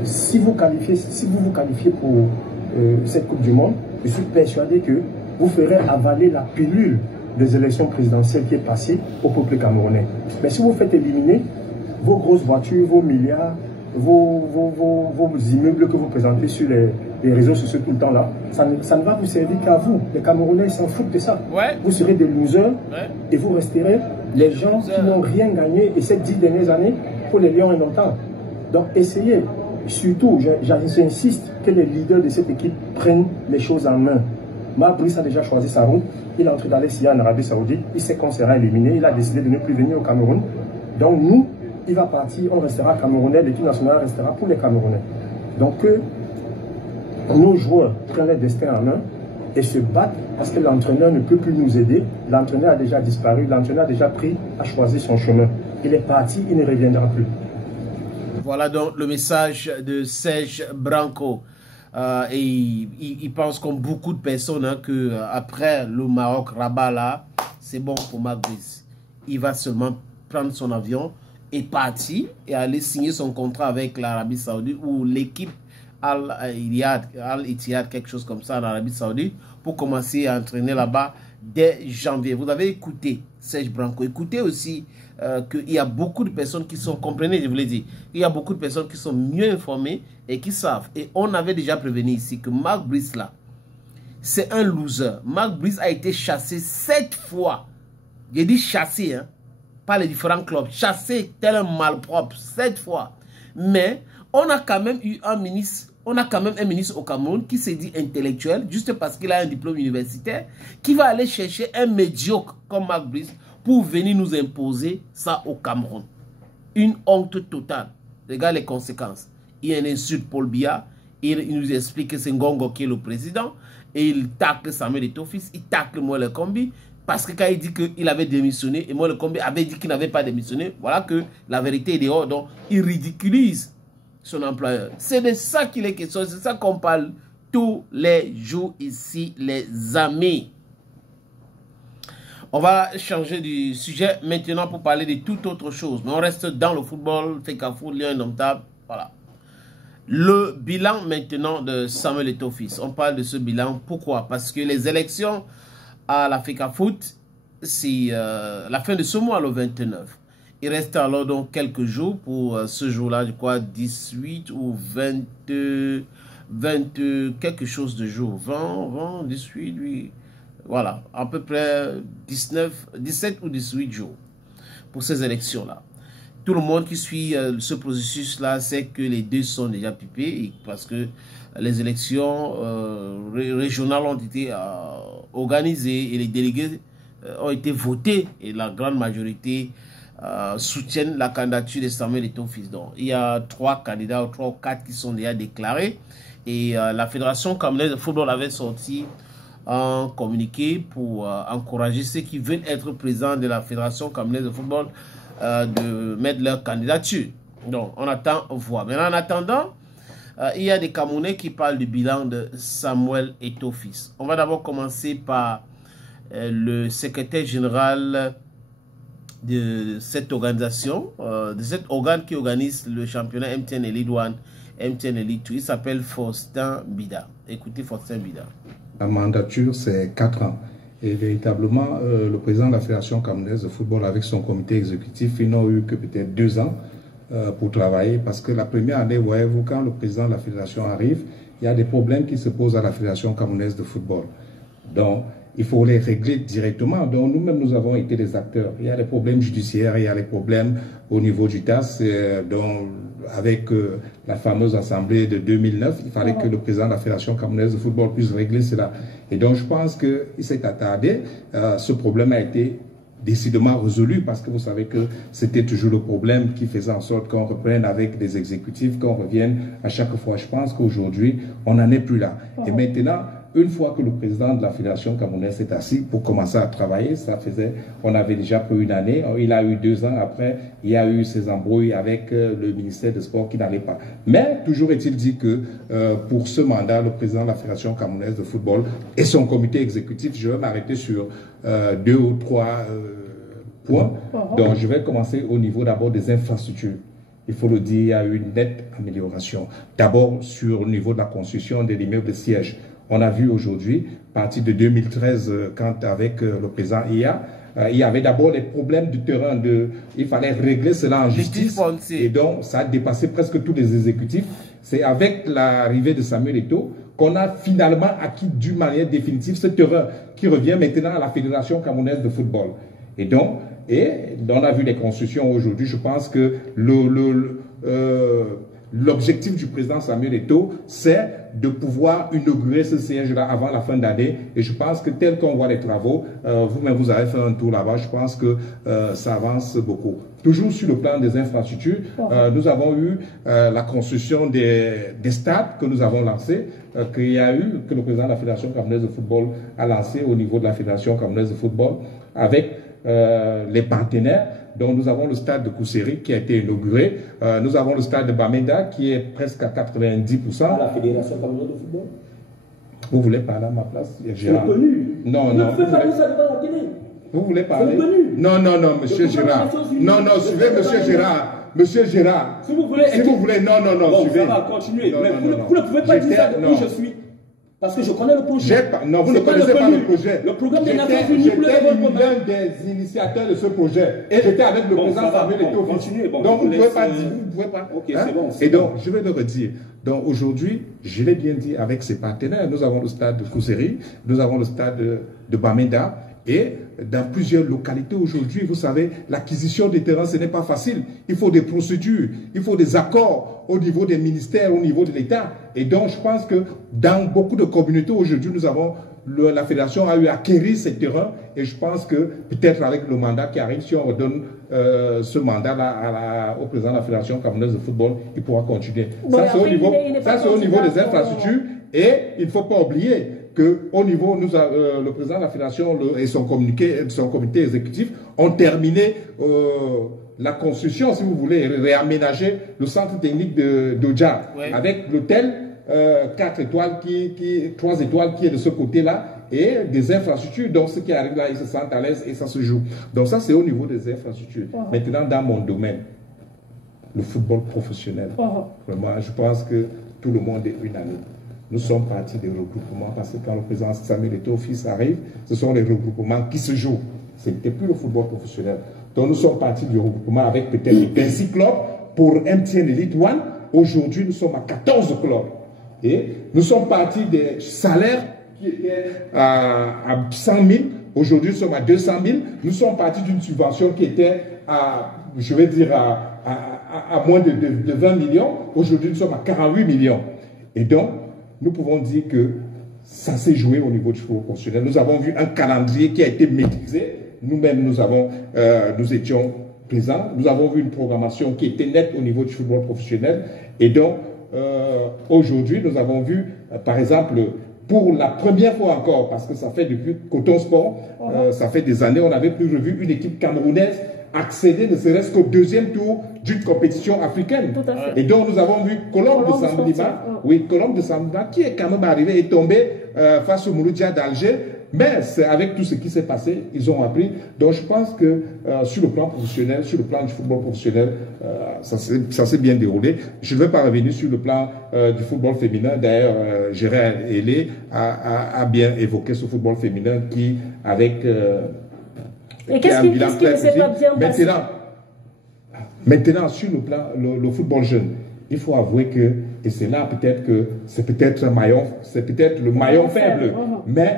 si vous vous qualifiez pour cette Coupe du Monde, je suis persuadé que vous ferez avaler la pilule des élections présidentielles qui est passée au peuple camerounais. Mais si vous faites éliminer vos grosses voitures, vos milliards, vos immeubles que vous présentez sur les réseaux sociaux tout le temps là, ça ne va vous servir qu'à vous. Les Camerounais s'en foutent de ça. Vous serez des losers et vous resterez les gens qui n'ont rien gagné et ces 10 dernières années pour les Lions indomptables. Donc essayez, surtout, j'insiste que les leaders de cette équipe prennent les choses en main. Marbrice a déjà choisi sa route, il est entré dans les SIA en Arabie Saoudite, il sait qu'on sera éliminé, il a décidé de ne plus venir au Cameroun. Donc nous, il va partir, on restera Camerounais, l'équipe nationale restera pour les Camerounais. Donc que nos joueurs prennent leur destin en main et se battent parce que l'entraîneur ne peut plus nous aider. L'entraîneur a déjà disparu, l'entraîneur a déjà pris, a choisi son chemin. Il est parti, il ne reviendra plus. Voilà donc le message de Serge Branco. Et il pense comme beaucoup de personnes hein, que après le Maroc-Rabat là, c'est bon pour Marc Brice. Il va seulement prendre son avion et partir et aller signer son contrat avec l'Arabie Saoudite ou l'équipe Al-Ittihad, quelque chose comme ça en Arabie Saoudite, pour commencer à entraîner là-bas dès janvier. Vous avez écouté Serge Branco. Écoutez aussi qu'il y a beaucoup de personnes qui sont, comprenez, je vous l'ai dit, il y a beaucoup de personnes qui sont mieux informées et qui savent. Et on avait déjà prévenu ici que Marc Brice là, c'est un loser. Marc Brice a été chassé 7 fois. J'ai dit chassé, hein, par les différents clubs. Chassé tel un malpropre 7 fois. Mais on a quand même eu un ministre. On a quand même un ministre au Cameroun qui s'est dit intellectuel, juste parce qu'il a un diplôme universitaire, qui va aller chercher un médiocre comme Marc Brice pour venir nous imposer ça au Cameroun. Une honte totale. Regarde les conséquences. Il insulte Paul Biya, il nous explique que c'est Ngongo qui est le président, et il tacle Samuel Eto'o-Fils, il tacle Moelle Kombi, parce que quand il dit qu'il avait démissionné, et Moelle Kombi avait dit qu'il n'avait pas démissionné, voilà que la vérité est dehors, donc il ridiculise son employeur. C'est de ça qu'il est question, c'est ça qu'on parle tous les jours ici, les amis. On va changer du sujet maintenant pour parler de toute autre chose, mais on reste dans le football, Fecafoot, Lion indomptable, voilà. Le bilan maintenant de Samuel Eto'o-Fils. On parle de ce bilan, pourquoi? Parce que les élections à la Fecafoot, c'est la fin de ce mois, le 29. Il reste alors donc quelques jours pour ce jour-là, je crois 18 ou 20 quelque chose de jours. 20, 18, oui. Voilà, à peu près 17 ou 18 jours pour ces élections-là. Tout le monde qui suit ce processus-là sait que les deux sont déjà pipés parce que les élections régionales ont été organisées et les délégués ont été votés et la grande majorité soutiennent la candidature de Samuel Eto'o-Fils. Donc, il y a 3 candidats ou 3 ou 4 qui sont déjà déclarés et la Fédération camerounaise de football avait sorti un communiqué pour encourager ceux qui veulent être présents de la Fédération camerounaise de football de mettre leur candidature. Donc, on attend voir. Maintenant, en attendant, il y a des Camerounais qui parlent du bilan de Samuel Eto'o-Fils. On va d'abord commencer par le secrétaire général de cette organisation, de cet organe qui organise le championnat MTN Elite 1, MTN Elite 2. Il s'appelle Faustin Bida. Écoutez Faustin Bida. La mandature, c'est 4 ans. Et véritablement, le président de la Fédération camerounaise de football avec son comité exécutif, ils n'ont eu que peut-être 2 ans pour travailler. Parce que la première année, voyez-vous, quand le président de la Fédération arrive, il y a des problèmes qui se posent à la Fédération camerounaise de football. Donc, il faut les régler directement. Donc, nous-mêmes, nous avons été des acteurs. Il y a des problèmes judiciaires, il y a des problèmes au niveau du TAS. Donc, avec la fameuse assemblée de 2009, il fallait que le président de la Fédération camerounaise de football puisse régler cela. Et donc, je pense qu'il s'est attardé. Ce problème a été décidément résolu parce que vous savez que c'était toujours le problème qui faisait en sorte qu'on reprenne avec des exécutifs, qu'on revienne à chaque fois. Je pense qu'aujourd'hui, on n'en est plus là. Et maintenant, une fois que le président de la Fédération camerounaise s'est assis pour commencer à travailler, on avait déjà pris 1 année, il a eu 2 ans, après il y a eu ces embrouilles avec le ministère des Sports qui n'allait pas. Mais toujours est-il dit que pour ce mandat, le président de la Fédération camerounaise de football et son comité exécutif, je vais m'arrêter sur 2 ou 3 points. Donc je vais commencer au niveau d'abord des infrastructures. Il faut le dire, il y a eu une nette amélioration. D'abord sur le niveau de la construction des immeubles de sièges. On a vu aujourd'hui, à partir de 2013, quand avec le président IA, il y avait d'abord les problèmes du terrain. Il fallait régler cela en justice. Et donc, ça a dépassé presque tous les exécutifs. C'est avec l'arrivée de Samuel Eto'o qu'on a finalement acquis d'une manière définitive ce terrain qui revient maintenant à la Fédération camerounaise de football. Et donc, on a vu les constructions aujourd'hui. Je pense que l'objectif du président Samuel Eto'o, c'est de pouvoir inaugurer ce siège-là avant la fin d'année. Et je pense que tel qu'on voit les travaux, vous-même vous avez fait un tour là-bas, je pense que ça avance beaucoup. Toujours sur le plan des infrastructures, nous avons eu la construction des stades que nous avons lancés, que le président de la Fédération camerounaise de football a lancé au niveau de la Fédération camerounaise de football avec les partenaires. Donc nous avons le stade de Kousseri qui a été inauguré. Nous avons le stade de Bamenda qui est presque à 90%. À la Fédération camerounaise de football. Vous voulez parler à ma place, Gérard? C'est connu. Non, non. Vous faites ça devant la télé. Vous voulez parler? Non, non, monsieur Gérard. Non, non, suivez monsieur Gérard. Monsieur Gérard. Si vous voulez, non, bon, suivez. Ça va continuer. Non, mais non, vous ne pouvez pas dire ça de où je suis. Parce que je connais le projet. Non, vous ne connaissez pas le projet. Le programme des Nations Unies pour le développement. J'étais l'un des initiateurs de ce projet. J'étais avec le président Samuel Eto'o. Donc vous ne pouvez pas dire. Vous pouvez pas. Ok, c'est bon. Et donc, je vais le redire. Donc aujourd'hui, je l'ai bien dit avec ses partenaires. Nous avons le stade de Kousseri, nous avons le stade de Bamenda. Et dans plusieurs localités aujourd'hui, vous savez, l'acquisition des terrains, ce n'est pas facile. Il faut des procédures, il faut des accords au niveau des ministères, au niveau de l'État. Et donc, je pense que dans beaucoup de communautés aujourd'hui, nous avons, la fédération a eu à acquérir ces terrains. Et je pense que peut-être avec le mandat qui arrive, si on redonne ce mandat-là au président de la fédération camerounaise de football, il pourra continuer. Bon, ça, c'est au niveau des infrastructures. Et il ne faut pas oublier qu'au niveau, le président de la fédération et son comité exécutif ont terminé la construction, si vous voulez, réaménager le centre technique d'Odja, avec l'hôtel 4 étoiles, 3 étoiles qui est de ce côté-là, et des infrastructures. Donc, ceux qui arrivent là, ils se sentent à l'aise et ça se joue. Donc, ça, c'est au niveau des infrastructures. Maintenant, dans mon domaine, le football professionnel, vraiment, je pense que tout le monde est unanime. Nous sommes partis des regroupements parce que quand le président Samuel Eto'o fils arrive, ce sont les regroupements qui se jouent. Ce n'était plus le football professionnel. Donc nous sommes partis du regroupement avec peut-être 26 clubs pour MTN Elite One. Aujourd'hui, nous sommes à 14 clubs. Et nous sommes partis des salaires qui étaient à 100 000. Aujourd'hui, nous sommes à 200 000. Nous sommes partis d'une subvention qui était à, je vais dire, à moins de 20 millions. Aujourd'hui, nous sommes à 48 millions. Et donc, nous pouvons dire que ça s'est joué au niveau du football professionnel. Nous avons vu un calendrier qui a été maîtrisé. Nous-mêmes, nous étions présents. Nous avons vu une programmation qui était nette au niveau du football professionnel. Et donc, aujourd'hui, nous avons vu, par exemple, pour la première fois encore, parce que ça fait depuis Coton Sport, ça fait des années, on n'avait plus revu une équipe camerounaise accéder ne serait-ce qu'au deuxième tour d'une compétition africaine. Et donc nous avons vu Colombe de Sambima, Colombe de Sambima, qui est quand même arrivé et tombé face au Mouloudia d'Alger. Mais avec tout ce qui s'est passé, ils ont appris. Donc je pense que sur le plan professionnel, sur le plan du football professionnel, ça s'est bien déroulé. Je ne vais pas revenir sur le plan du football féminin. D'ailleurs, Gérard Hélé a bien évoqué ce football féminin qui, avec... Et qu'est-ce qui ne s'est pas bien passé? Maintenant, sur le plan, le football jeune, il faut avouer que, et c'est là peut-être que c'est peut-être le maillon faible, mais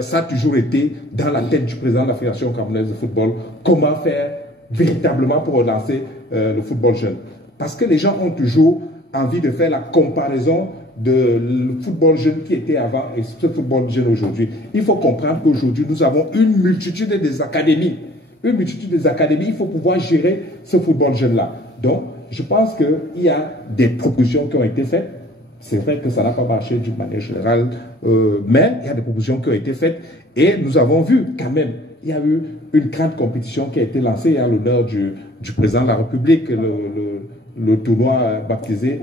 ça a toujours été dans la tête du président de la Fédération camerounaise de football, comment faire véritablement pour relancer le football jeune. Parce que les gens ont toujours envie de faire la comparaison de le football jeune qui était avant et ce football jeune aujourd'hui. Il faut comprendre qu'aujourd'hui, nous avons une multitude des académies. Une multitude des académies, il faut pouvoir gérer ce football jeune-là. Donc, je pense qu'il y a des propositions qui ont été faites. C'est vrai que ça n'a pas marché d'une manière générale, mais il y a des propositions qui ont été faites. Et nous avons vu quand même, il y a eu une grande compétition qui a été lancée à l'honneur du président de la République, le tournoi baptisé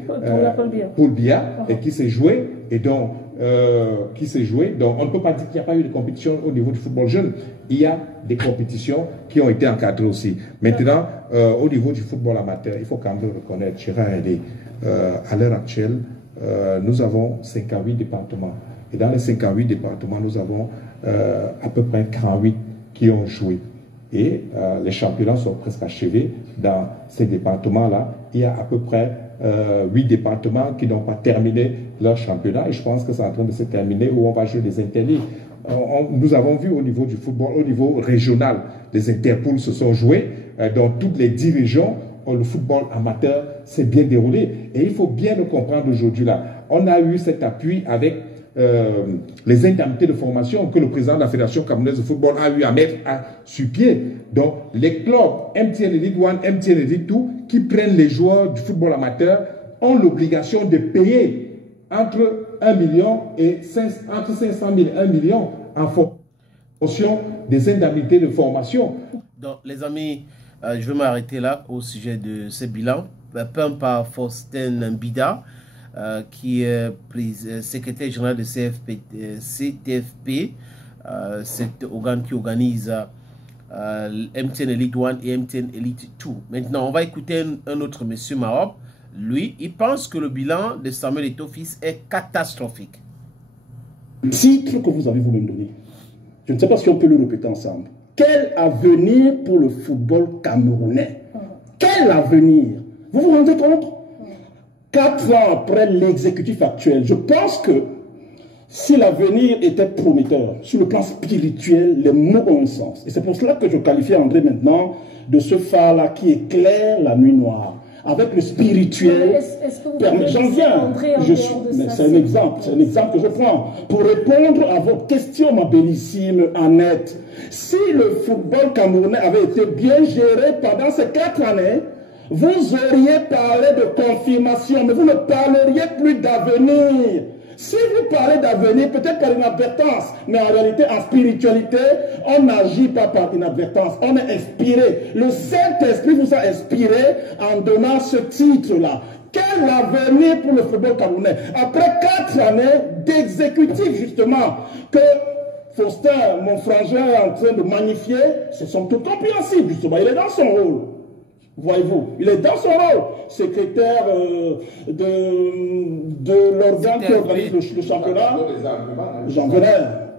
Paul Biya, et qui s'est joué. Et donc, on ne peut pas dire qu'il n'y a pas eu de compétition au niveau du football jeune. Il y a des compétitions qui ont été encadrées aussi. Maintenant, au niveau du football amateur, il faut quand même le reconnaître, Gérard Hélé, à l'heure actuelle, nous avons 58 départements. Et dans les 58 départements, nous avons à peu près 48 qui ont joué. Et les championnats sont presque achevés dans ces départements-là. Il y a à peu près 8 départements qui n'ont pas terminé leur championnat. Et je pense que c'est en train de se terminer où on va jouer des interligues. Nous avons vu au niveau du football, au niveau régional, les interpools se sont joués. Dans toutes les 10 régions, le football amateur s'est bien déroulé. Et il faut bien le comprendre aujourd'hui là. On a eu cet appui avec les indemnités de formation que le président de la Fédération camerounaise de football a eu à mettre sur pied. Donc, les clubs MTN Elite One, MTN Elite 2, qui prennent les joueurs du football amateur, ont l'obligation de payer entre 1 million et entre 500 000 et 1 million en fonction des indemnités de formation. Donc, les amis, Je vais m'arrêter là au sujet de ce bilan, peint par Faustin Mbida, qui est secrétaire général de CTFP, cet organe qui organise MTN Elite 1 et MTN Elite 2. Maintenant, on va écouter un autre monsieur Maroc. Lui, il pense que le bilan de Samuel Eto'o-Fils est catastrophique. Le titre que vous avez voulu me donner, je ne sais pas si on peut le répéter ensemble. Quel avenir pour le football camerounais? Quel avenir? Vous vous rendez compte? 4 ans après l'exécutif actuel, je pense que si l'avenir était prometteur, sur le plan spirituel, les mots ont un sens. Et c'est pour cela que je qualifie André maintenant de ce phare-là qui éclaire la nuit noire. Avec le spirituel, j'en viens. C'est un exemple que je prends pour répondre à votre question, ma bellissime Annette. Si le football camerounais avait été bien géré pendant ces 4 années, vous auriez parlé de confirmation, mais vous ne parleriez plus d'avenir. Si vous parlez d'avenir, peut-être par inadvertance, mais en réalité, en spiritualité, on n'agit pas par inadvertance, on est inspiré. Le Saint-Esprit vous a inspiré en donnant ce titre-là. Quel avenir pour le football camerounais? Après 4 années d'exécutif, justement, que Faustin, mon frangin, est en train de magnifier, c'est son tout compréhensible, justement. Il est dans son rôle. Voyez-vous, il est dans son rôle, secrétaire de l'organe qui organise le championnat. J'en venais.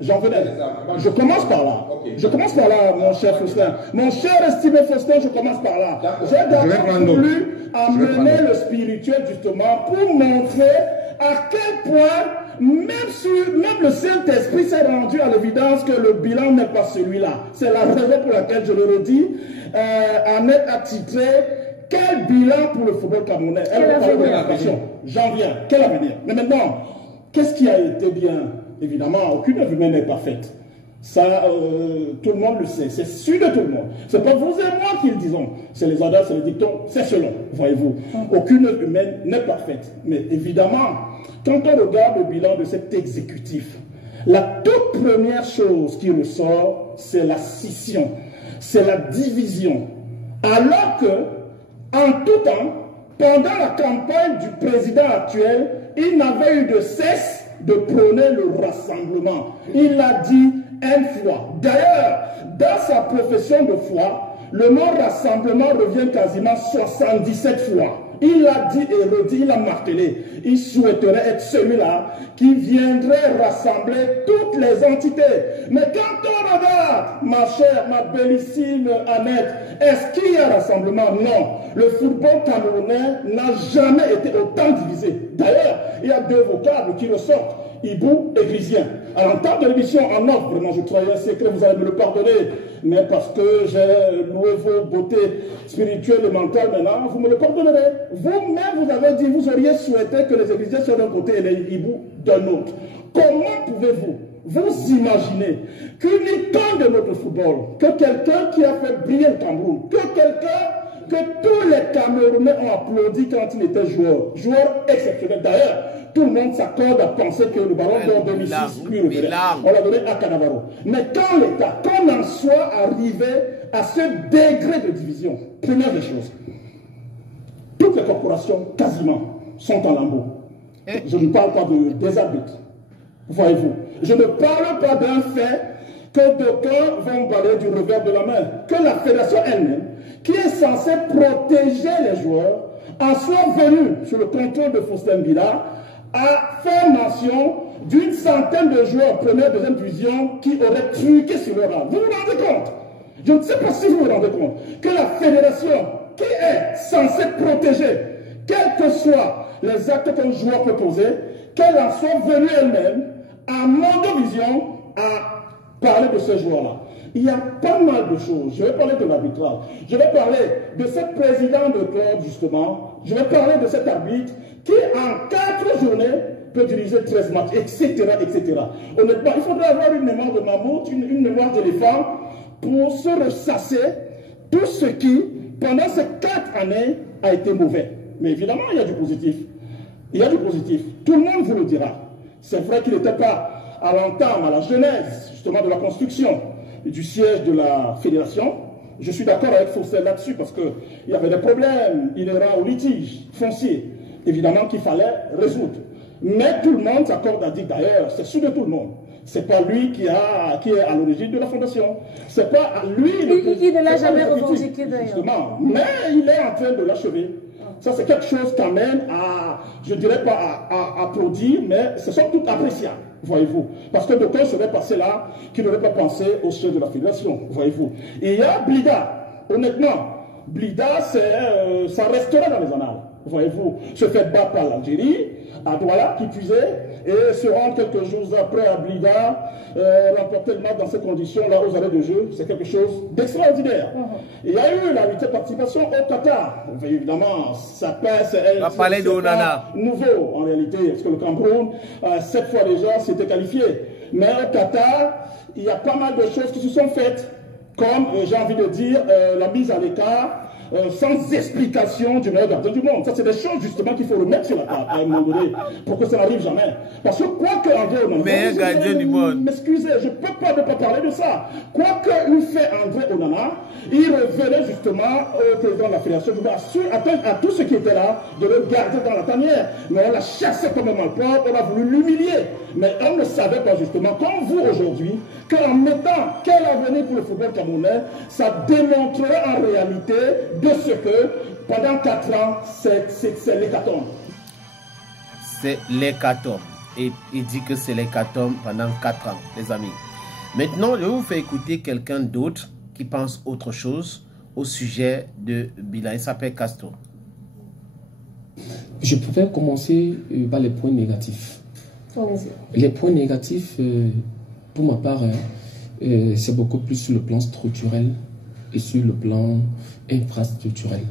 Je commence par là. Je commence par là, mon cher Faustin. Mon cher estimé Faustin, je commence par là. J'ai d'abord voulu amener le spirituel, justement, pour montrer à quel point, même le Saint-Esprit s'est rendu à l'évidence que le bilan n'est pas celui-là. C'est la raison pour laquelle je le redis. Annette a titré « Quel bilan pour le football camerounais ?» J'en viens. Quel avenir? Mais maintenant, qu'est-ce qui a été bien? Évidemment, aucune œuvre humaine n'est parfaite. Ça, tout le monde le sait. C'est sûr de tout le monde. C'est pas vous et moi qui le disons. C'est les adeptes, c'est les dictons, c'est selon. Voyez-vous. Aucune œuvre humaine n'est parfaite. Mais évidemment, quand on regarde le bilan de cet exécutif, la toute première chose qui ressort, c'est la scission. C'est la division. Alors que, en tout temps, pendant la campagne du président actuel, il n'avait eu de cesse de prôner le rassemblement. Il l'a dit une fois. D'ailleurs, dans sa profession de foi, le mot rassemblement revient quasiment 77 fois. Il l'a dit et redit, il l'a martelé. Il souhaiterait être celui-là qui viendrait rassembler toutes les entités. Mais quand on regarde, ma chère, ma bellissime Annette, est-ce qu'il y a rassemblement? Non. Le football camerounais n'a jamais été autant divisé. D'ailleurs, il y a 2 vocables qui ressortent. Hibou et Grisien. À l'entente de l'émission en offre, vraiment, je croyais un secret, vous allez me le pardonner, mais parce que j'ai loué vos beautés spirituelles et mentales maintenant, vous me le pardonnerez. Vous-même, vous avez dit, vous auriez souhaité que les Églisiens soient d'un côté et les Hibou d'un autre. Comment pouvez-vous vous imaginer qu'une icône de notre football, que quelqu'un qui a fait briller le Cameroun, que tous les Camerounais ont applaudi quand il était joueur exceptionnel d'ailleurs, tout le monde s'accorde à penser que le ballon d'or 2006 lui revenait. On l'a donné à Cannavaro. Mais quand l'État, qu'on en soit arrivé à ce degré de division, première des choses, toutes les corporations, quasiment, sont en lambeaux. Je ne parle pas des arbitres. Voyez-vous. Je ne parle pas d'un fait que d'aucuns vont balayer du revers de la main. Que la fédération elle-même, qui est censée protéger les joueurs, en soit venue sous le contrôle de Faustin Mbida, a fait mention d'une centaine de joueurs première, deuxième division qui auraient truqué sur le rang. Vous vous rendez compte? Je ne sais pas si vous vous rendez compte que la fédération qui est censée protéger, quels que soient les actes qu'un joueur peut poser, qu'elle en soit venue elle-même à Mondovision à parler de ce joueur-là. Il y a pas mal de choses. Je vais parler de l'arbitrage. Je vais parler de cette présidente de club, justement. Je vais parler de cet arbitre qui, en 4 journées, peut diriger 13 matchs, etc., etc. Honnêtement, il faudrait avoir une mémoire de mammouth, une mémoire d'éléphant, pour se ressasser tout ce qui, pendant ces 4 années, a été mauvais. Mais évidemment, il y a du positif. Il y a du positif. Tout le monde vous le dira. C'est vrai qu'il n'était pas à l'entame, à la genèse, justement, de la construction du siège de la fédération, Je suis d'accord avec Faustin là-dessus parce qu'il y avait des problèmes inhérents au litige foncier, évidemment qu'il fallait résoudre. Mais tout le monde s'accorde à dire d'ailleurs, c'est sûr de tout le monde. C'est pas lui qui est à l'origine de la fondation. C'est pas à lui. Il ne l'a jamais revendiqué d'ailleurs. Justement, mais il est en train de l'achever. Ça, c'est quelque chose quand même à, je dirais pas à applaudir, mais ce sont tout appréciables, voyez-vous. Parce que d'aucuns seraient passés là, qui n'auraient pas pensé au chef de la fédération, voyez-vous. Et il y a Blida, honnêtement, Blida, ça restera dans les annales, voyez-vous. Se fait battre par l'Algérie, à Douala, qui puisait, et se rend quelques jours après à Blida, remporter le match dans ces conditions-là aux arrêts de jeu, c'est quelque chose d'extraordinaire. Il y a eu la 8e participation au Qatar. Évidemment, ça passe, c'est nouveau en réalité, parce que le Cameroun, 7 fois déjà, s'était qualifié. Mais au Qatar, il y a pas mal de choses qui se sont faites, comme, j'ai envie de dire, la mise à l'écart, sans explication du meilleur gardien du monde. Ça, c'est des choses justement qu'il faut remettre sur la table à un moment donné pour que ça n'arrive jamais. Parce que quoi que André Onana, meilleur gardien du monde. M'excusez, je ne peux pas ne pas parler de ça. Quoi qu'il fait André Onana, il revenait justement au président de la fédération à tous ceux qui étaient là de le garder dans la tanière. Mais on l'a chassé comme un malpropre, on a voulu l'humilier. Mais on ne savait pas justement, comme vous aujourd'hui, qu'en mettant quel avenir pour le football camerounais, ça démontrerait en réalité de ce que pendant 4 ans, c'est l'hécatombe. C'est l'hécatombe. Et il dit que c'est l'hécatombe pendant 4 ans, les amis. Maintenant, je vais vous faire écouter quelqu'un d'autre qui pense autre chose au sujet de Bila. Il s'appelle Castro. Je pouvais commencer par les points négatifs. Les points négatifs, pour ma part, c'est beaucoup plus sur le plan structurel et sur le plan infrastructurel.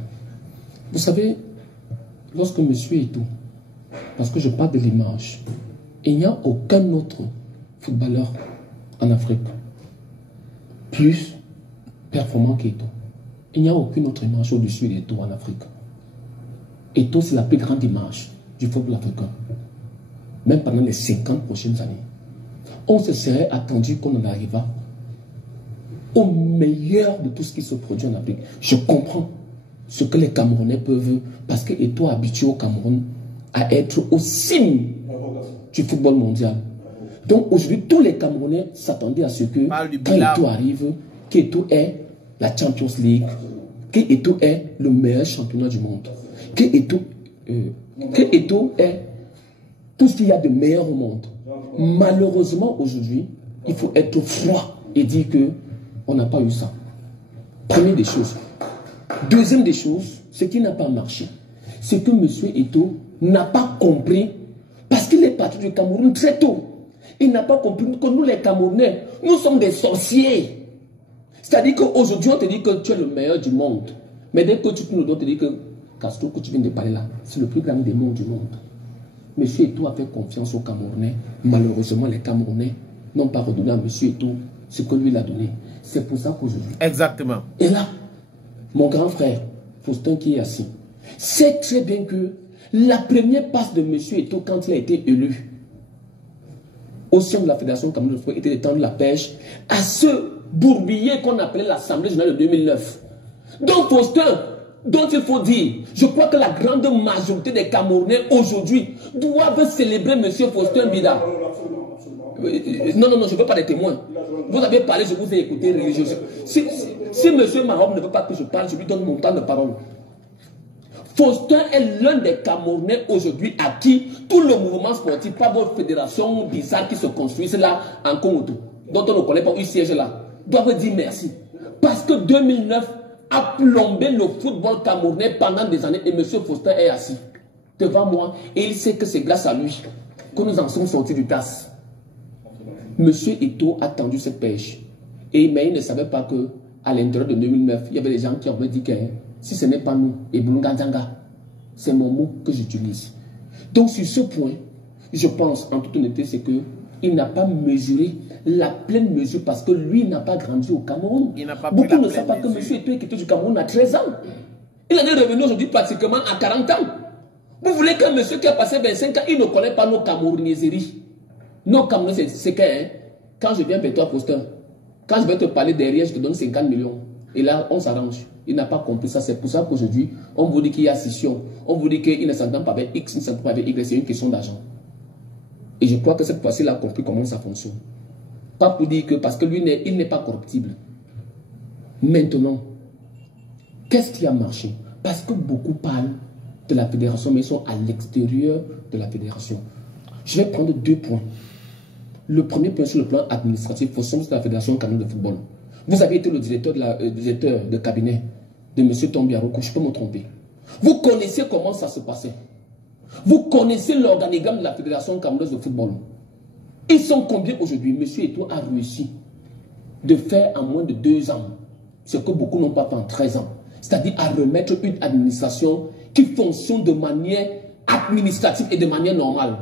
Vous savez, lorsque M. Eto'o, parce que je parle de l'image, il n'y a aucun autre footballeur en Afrique plus performant qu'Eto'o. Il n'y a aucune autre image au-dessus d'Eto'o en Afrique. Eto'o, c'est la plus grande image du football africain. Même pendant les 50 prochaines années. On se serait attendu qu'on en arriva au meilleur de tout ce qui se produit en Afrique. Je comprends ce que les Camerounais peuvent, parce que Eto'o est habitué au Cameroun à être au cime du football mondial. Donc aujourd'hui, tous les Camerounais s'attendaient à ce que, quand Eto'o arrive, qu'Eto'o ait la Champions League, qu'Eto'o ait le meilleur championnat du monde, qu'Eto'o ait tout ce qu'il y a de meilleur au monde. Malheureusement, aujourd'hui, il faut être froid et dire qu'on n'a pas eu ça. Première des choses. Deuxième des choses, ce qui n'a pas marché, c'est que M. Eto'o n'a pas compris, parce qu'il est parti du Cameroun très tôt. Il n'a pas compris que nous, les Camerounais, nous sommes des sorciers. C'est-à-dire qu'aujourd'hui, on te dit que tu es le meilleur du monde. Mais dès que tu nous donnes, on te dit que Castro, que tu viens de parler là, c'est le plus grand démon du monde. M. Eto'o a fait confiance aux Camerounais. Malheureusement, les Camerounais n'ont pas redonné à M. Eto'o ce que lui l'a donné. C'est pour ça qu'aujourd'hui. Exactement. Et là, mon grand frère, Faustin qui est assis, sait très bien que la première passe de M. Eto'o quand il a été élu au sein de la Fédération Cameroun de football était de tendre la pêche à ce bourbier qu'on appelait l'Assemblée générale de 2009. Donc Faustin, dont il faut dire, je crois que la grande majorité des Camerounais aujourd'hui doivent célébrer M. Faustin Bida. Non, je ne veux pas des témoins. Vous avez parlé, je vous ai écouté religieusement. Si M. Mahomes ne veut pas que je parle, je lui donne mon temps de parole. Faustin est l'un des Camerounais aujourd'hui à qui tout le mouvement sportif, pas votre fédération bizarre qui se construisent là en Congo, dont on ne connaît pas où il siège là, doivent dire merci. Parce que 2009 a plombé le football camerounais pendant des années et M. Faustin est assis devant moi et il sait que c'est grâce à lui que nous en sommes sortis du TAS. M. Eto'o a tendu cette pêche. Mais il ne savait pas qu'à l'intérieur de 2009, il y avait des gens qui avaient dit que si ce n'est pas nous, et Bunganzanga, c'est mon mot que j'utilise. Donc sur ce point, je pense en toute honnêteté, c'est qu'il n'a pas mesuré la pleine mesure parce que lui n'a pas grandi au Cameroun. Beaucoup ne savent pas que M. Eto'o est quitté du Cameroun à 13 ans. Il en est revenu aujourd'hui pratiquement à 40 ans. Vous voulez qu'un monsieur qui a passé 25 ans, il ne connaît pas nos Camerounaiseries. Nos Camerounais, c'est quand je viens vers toi, Faustin, quand je vais te parler derrière, je te donne 50 millions. Et là, on s'arrange. Il n'a pas compris ça. C'est pour ça qu'aujourd'hui, on vous dit qu'il y a scission. On vous dit qu'il ne s'entend pas avec X, il ne s'entend pas avec Y. C'est une question d'argent. Et je crois que cette fois-ci, il a compris comment ça fonctionne. Pas pour dire que, parce que lui, il n'est pas corruptible. Maintenant, qu'est-ce qui a marché? Parce que beaucoup parlent de la fédération, mais ils sont à l'extérieur de la fédération. Je vais prendre 2 points. Le premier point sur le plan administratif, au sein de la Fédération camerounaise de football. Vous avez été le directeur de cabinet de M. Tombiaroko, je peux me tromper. Vous connaissez comment ça se passait. Vous connaissez l'organigramme de la Fédération camerounaise de football. Ils sont combien aujourd'hui? M. Eto'o a réussi de faire en moins de 2 ans ce que beaucoup n'ont pas fait en 13 ans. C'est-à-dire à remettre une administration qui fonctionne de manière administrative et de manière normale.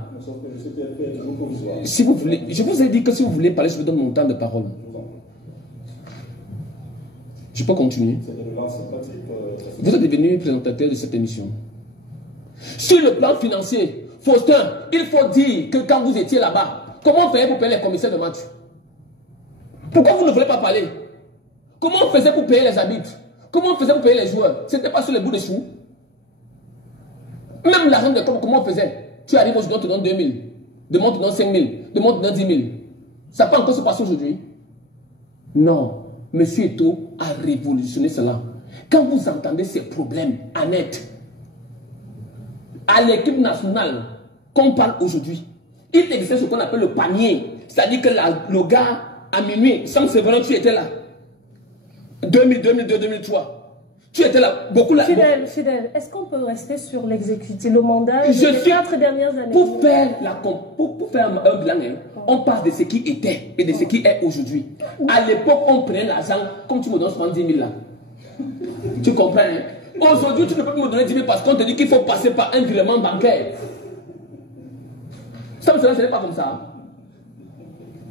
Si vous voulez, je vous ai dit que si vous voulez parler, je vous donne mon temps de parole. Je peux continuer. Vous êtes devenu présentateur de cette émission. Sur le plan financier, Faustin, il faut dire que quand vous étiez là-bas, comment on faisait pour payer les commissaires de match? Pourquoi vous ne voulez pas parler? Comment on faisait pour payer les arbitres? Comment on faisait pour payer les joueurs? C'était pas sur les bouts de choux. Même l'argent de com, comment on faisait? Tu arrives aujourd'hui, on te donne 2 000. Demain, on te donne 5 000. Demain, on te donne 10 000. Ça peut encore se passer aujourd'hui? Non. M. Eto'o a révolutionné cela. Quand vous entendez ces problèmes à net, à l'équipe nationale qu'on parle aujourd'hui, il existe ce qu'on appelle le panier. C'est-à-dire que le gars, à minuit, sans Séverin, tu étais là. 2000, 2002, 2003. Tu étais là, beaucoup là. Fidèle, est-ce qu'on peut rester sur l'exécutif, le mandat des 4 dernières années? Pour faire un bilan, on parle de ce qui était et de ce qui est aujourd'hui. À l'époque, on prenait l'argent, comme tu me donnes 70 000 là. Tu comprends, hein? Aujourd'hui, tu ne peux plus me donner 10 000 parce qu'on te dit qu'il faut passer par un virement bancaire. Ça, ce n'est pas comme ça.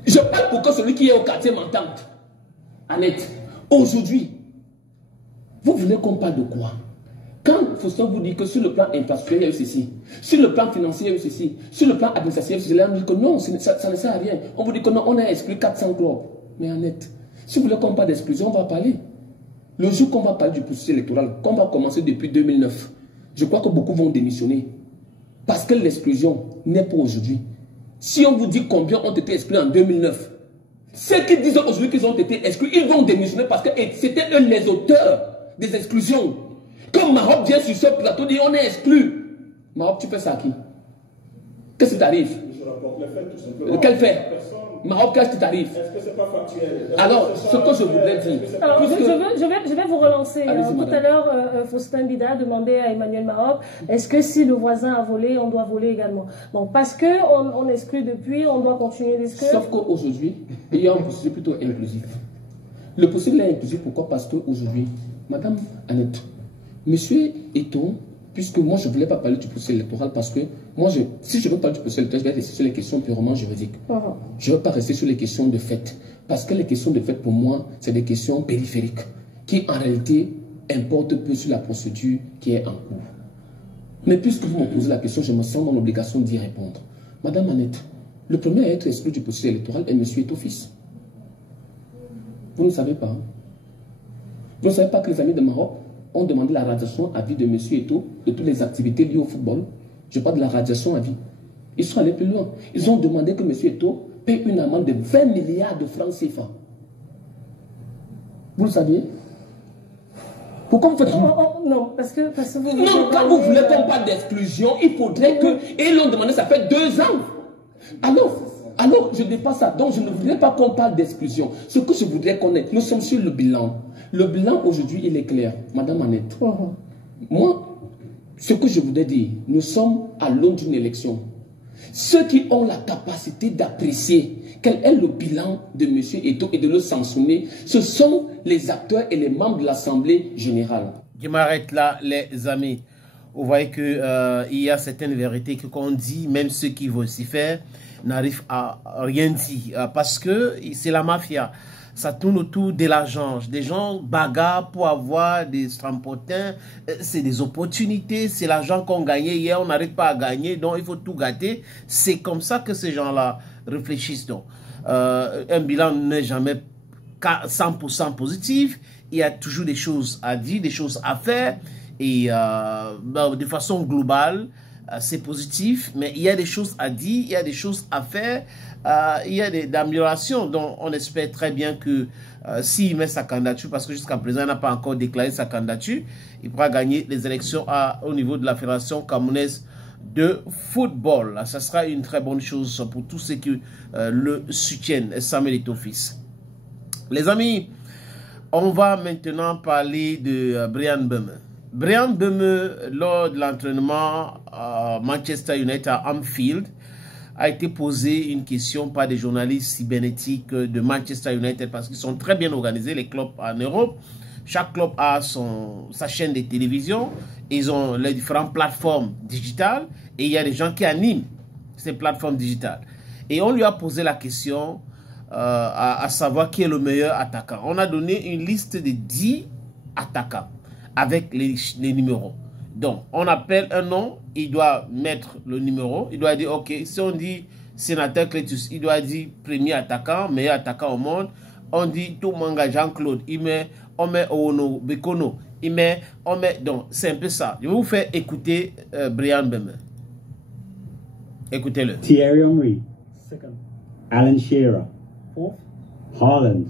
Je parle pour que celui qui est au quartier m'entende. Annette, aujourd'hui, vous voulez qu'on parle de quoi? Quand Faustin vous dit que sur le plan infrastructurel, il y a eu ceci, sur le plan financier, il y a eu ceci, sur le plan administratif, il y a eu ceci, on dit que non, ça ne sert à rien. On vous dit que non, on a exclu 400 clubs. Mais Annette, si vous voulez qu'on parle d'exclusion, on va parler. Le jour qu'on va parler du processus électoral, qu'on va commencer depuis 2009, je crois que beaucoup vont démissionner. Parce que l'exclusion n'est pas aujourd'hui. Si on vous dit combien ont été exclus en 2009, ceux qui disent aujourd'hui qu'ils ont été exclus, ils vont démissionner parce que c'était eux les auteurs des exclusions. Quand Maroc vient sur ce plateau, dit on est exclu. Maroc, tu fais ça à qui? Qu'est-ce qui t'arrive? Je rapporte les faits, tout simplement. Quel fait? Maroc, qu'est-ce qui t'arrive? Est-ce que c'est pas factuel? Alors, ce que je voudrais dire. Alors, je vais vous relancer. Tout à l'heure, Faustin Bida a demandé à Emmanuel Maroc, est-ce que si le voisin a volé, on doit voler également? Donc, parce qu'on exclut depuis, on doit continuer d'exclure. Sauf qu'aujourd'hui, il y a un processus plutôt inclusif. Le processus est inclusif, pourquoi? Parce qu'aujourd'hui, Madame Annette, Monsieur Eto'o, puisque moi je ne voulais pas parler du processus électoral parce que moi, si je veux parler du processus électoral, je vais rester sur les questions purement juridiques. Je ne veux pas rester sur les questions de fait. Parce que les questions de fait, pour moi, c'est des questions périphériques qui, en réalité, importent peu sur la procédure qui est en cours. Mais puisque vous me posez la question, je me sens dans l'obligation d'y répondre. Madame Annette, le premier à être exclu du processus électoral est Monsieur Eto'o fils. Vous ne savez pas. Vous ne savez pas que les amis de Maroc ont demandé la radiation à vie de M. Eto'o de toutes les activités liées au football. Je parle de la radiation à vie. Ils sont allés plus loin. Ils ont demandé que M. Eto'o paye une amende de 20 milliards de francs CFA. Vous le saviez? Pourquoi vous faites ça? Non, parce que vous... Non, quand vous voulez qu'on parle d'exclusion, il faudrait que... Et ils l'ont demandé, ça fait 2 ans. Alors, je n'ai pas ça. Donc, je ne voudrais pas qu'on parle d'exclusion. Ce que je voudrais connaître, nous sommes sur le bilan. Le bilan, aujourd'hui, il est clair. Madame Annette, moi, ce que je voudrais dire, nous sommes à l'aune d'une élection. Ceux qui ont la capacité d'apprécier quel est le bilan de M. Eto'o et de le sanctionner, ce sont les acteurs et les membres de l'Assemblée générale. Je m'arrête là, les amis. Vous voyez qu'il y a certaines vérités qu'on dit, même ceux qui vocifèrent n'arrivent à rien dire. Parce que c'est la mafia. Ça tourne autour de l'argent. Des gens bagarrent pour avoir des strampotins. C'est des opportunités. C'est l'argent qu'on gagnait hier. On n'arrive pas à gagner. Donc, il faut tout gâter. C'est comme ça que ces gens-là réfléchissent. Donc, un bilan n'est jamais 100% positif. il y a toujours des choses à dire, des choses à faire. Et de façon globale, c'est positif, mais il y a des choses à dire, il y a des choses à faire, il y a des améliorations. Donc, on espère très bien que s'il met sa candidature, parce que jusqu'à présent, il n'a pas encore déclaré sa candidature, il pourra gagner les élections au niveau de la Fédération camerounaise de football. Ça sera une très bonne chose pour tous ceux qui le soutiennent. Samuel Eto'o-Fils. Les amis, on va maintenant parler de Bryan Mbeumo. Bryan Mbeumo, lors de l'entraînement à Manchester United à Anfield, a été posé une question par des journalistes cybernétiques de Manchester United parce qu'ils sont très bien organisés, les clubs en Europe. Chaque club a sa chaîne de télévision, ils ont les différentes plateformes digitales et il y a des gens qui animent ces plateformes digitales. Et on lui a posé la question à savoir qui est le meilleur attaquant. On a donné une liste de 10 attaquants avec les numéros. Donc, on appelle un nom, il doit mettre le numéro, il doit dire, ok, si on dit sénateur Cletus, il doit dire premier attaquant, meilleur attaquant au monde. On dit Toumanga Jean-Claude, on met Ono Bekono, donc c'est un peu ça. Je vais vous faire écouter Bryan Mbeumo. Écoutez-le. Thierry Henry. Second. Alan Shearer. Fourth. Haaland.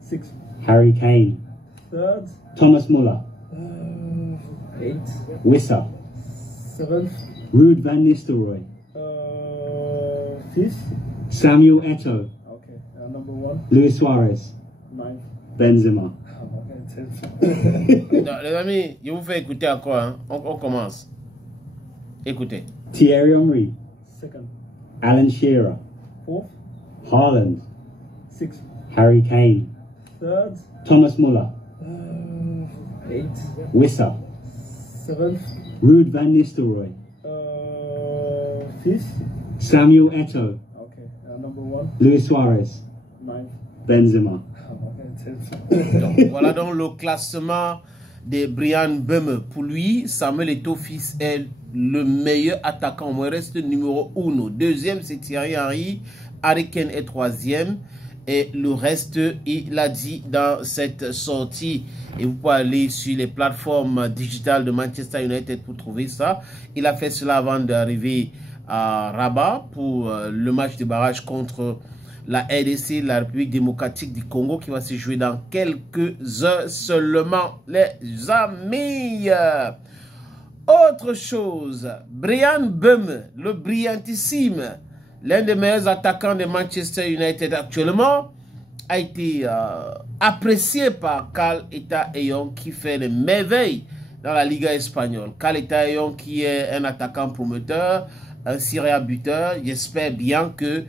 Sixth. Harry Kane. Third. Thomas Muller. Eighth. Wissa. Seventh. Ruud van Nistelrooy. Fifth. Samuel Eto'o. Okay. Number one. Luis Suarez. Ninth. Benzema. Les amis, je vous fais écouter encore. Hein. On commence. Écoutez. Thierry Henry. Second. Alan Shearer. Fourth. Haaland. Sixth. Harry Kane. Third. Thomas Muller. Eighth. Wissa. Seventh. Ruud van Nistelrooy. Fifth. Samuel Eto'o. Okay. Number one. Luis Suarez. Ninth. Benzema. Donc, voilà donc le classement de Bryan Mbeumo. Pour lui, Samuel Eto'o-Fils est le meilleur attaquant. Il reste numéro 1. Deuxième, c'est Thierry Henry. Harry Kane est troisième. Et le reste, il l'a dit dans cette sortie. Et vous pouvez aller sur les plateformes digitales de Manchester United pour trouver ça. Il a fait cela avant d'arriver à Rabat pour le match de barrage contre la RDC, la République démocratique du Congo, qui va se jouer dans quelques heures seulement, les amis. Autre chose, Bryan Mbeumo, le brillantissime, l'un des meilleurs attaquants de Manchester United actuellement, a été apprécié par Karl Eta-Eyong qui fait des merveilles dans la Liga espagnole. Karl Eta-Eyong qui est un attaquant prometteur, un Syria buteur. J'espère bien que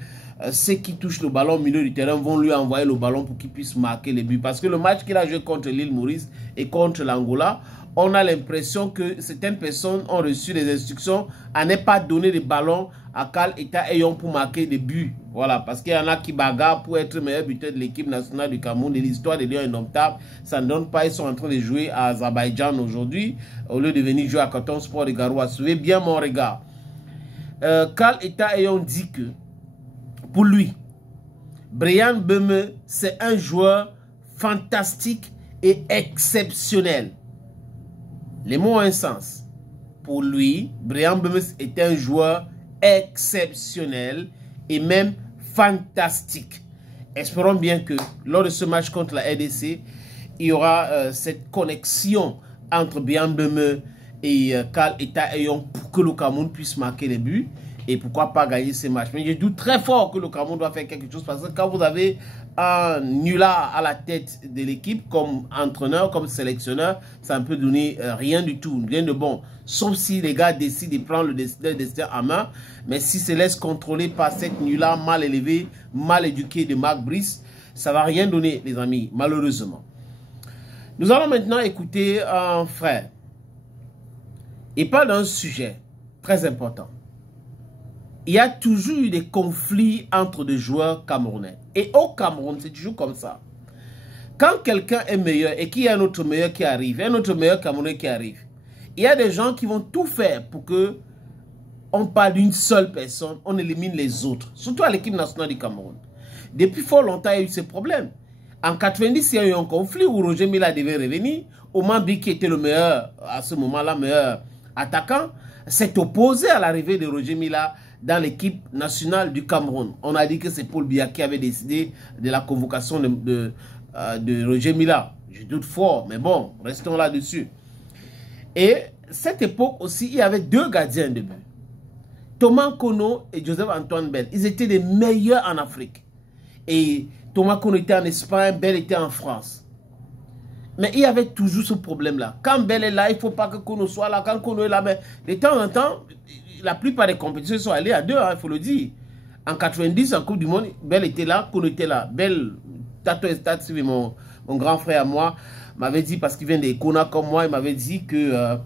ceux qui touchent le ballon au milieu du terrain vont lui envoyer le ballon pour qu'il puisse marquer les buts. Parce que le match qu'il a joué contre l'île Maurice et contre l'Angola, on a l'impression que certaines personnes ont reçu des instructions à ne pas donner de ballon à Karl Eta-Eyong pour marquer des buts. Voilà, parce qu'il y en a qui bagarrent pour être meilleur buteur de l'équipe nationale du Cameroun, de l'histoire des Lions indomptables. Ça ne donne pas, ils sont en train de jouer à Azerbaïdjan aujourd'hui, au lieu de venir jouer à Coton Sport de Garoua. Suivez bien mon regard. Karl Eta-Eyong dit que, pour lui, Bryan Mbeumo, c'est un joueur fantastique et exceptionnel. Les mots ont un sens. Pour lui, Bryan Mbeumo est un joueur exceptionnel et même fantastique. Espérons bien que lors de ce match contre la RDC, il y aura cette connexion entre Bryan Mbeumo et Karl Eta-Eyong pour que le Cameroun puisse marquer les buts et pourquoi pas gagner ces matchs. Mais je doute très fort que le Cameroun doit faire quelque chose parce que quand vous avez un nulard à la tête de l'équipe comme entraîneur, comme sélectionneur, ça ne peut donner rien du tout, rien de bon. Sauf si les gars décident de prendre le destin en main. Mais si se laisse contrôler par cette nulard mal élevé, mal éduqué de Marc Brice, ça ne va rien donner, les amis, malheureusement. Nous allons maintenant écouter un frère. Il parle d'un sujet très important. Il y a toujours eu des conflits entre des joueurs camerounais. Et au Cameroun, c'est toujours comme ça. Quand quelqu'un est meilleur et qu'il y a un autre meilleur qui arrive, un autre meilleur Camerounais qui arrive, il y a des gens qui vont tout faire pour que on parle d'une seule personne, on élimine les autres. Surtout à l'équipe nationale du Cameroun. Depuis fort longtemps, il y a eu ces problèmes. En 90, il y a eu un conflit où Roger Mila devait revenir. Omambi, qui était le meilleur, à ce moment-là, meilleur attaquant, s'est opposé à l'arrivée de Roger Mila dans l'équipe nationale du Cameroun. On a dit que c'est Paul Biya qui avait décidé de la convocation de Roger Mila. Je doute fort, mais bon, restons là-dessus. Et cette époque aussi, il y avait deux gardiens de but. Thomas Kono et Joseph-Antoine Bell. Ils étaient les meilleurs en Afrique. Et Thomas Kono était en Espagne, Bell était en France. Mais il y avait toujours ce problème-là. Quand Bell est là, il ne faut pas que Kono soit là. Quand Kono est là, mais de temps en temps, la plupart des compétitions sont allées à deux, il faut le dire. En 90, en Coupe du Monde, Bell était là, Kono était là. Bell, Tato Estat, mon grand frère à moi, m'avait dit, parce qu'il vient des Kona comme moi, il m'avait dit que